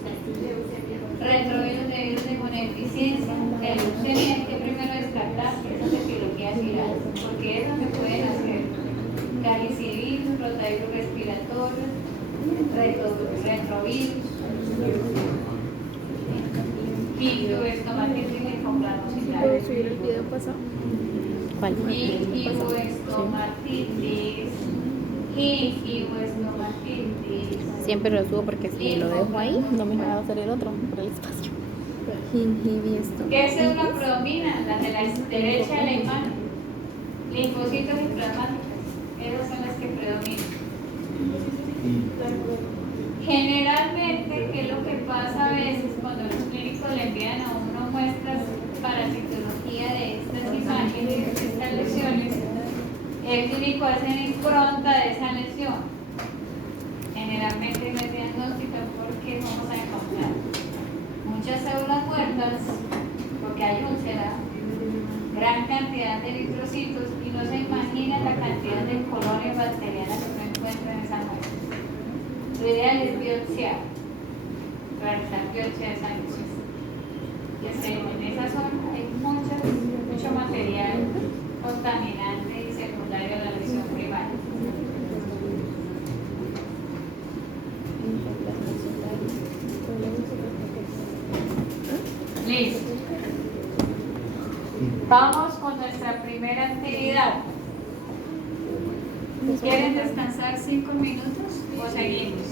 retrovirus de virus de inmunodeficiencia, de leucemia. Hay que primero descartar esas etiologías virales, porque eso se pueden hacer calicivirus, rotavirus respiratorio, retrovirus, gingivostomatitis linfoplasmocitaria. ¿Puedo subir el video pasado? Gingivostomatitis. Siempre lo subo porque si lo dejo ahí no me va a hacer el otro por el espacio. Gingivisto. ¿Qué célula predomina? La de la derecha de la imagen. Linfocitos y plasmáticas. Esas son las que predominan. Generalmente, ¿qué es lo que pasa a veces cuando los clínicos le envían a uno muestras para citología de estas imágenes, de estas lesiones? El clínico hace una impronta de esa lesión. Generalmente no es diagnóstica porque vamos a encontrar muchas células muertas, porque hay úlcera, gran cantidad de eritrocitos, y no se imagina la cantidad de colonias bacterianas que se encuentran en esa muestra. Lo ideal es biopsiar, realizar biopsia de esa lesión. En esa zona hay mucho material contaminante y secundario a la lesión primaria. Listo. Vamos con nuestra primera actividad. ¿Quieren descansar 5 minutos o seguimos?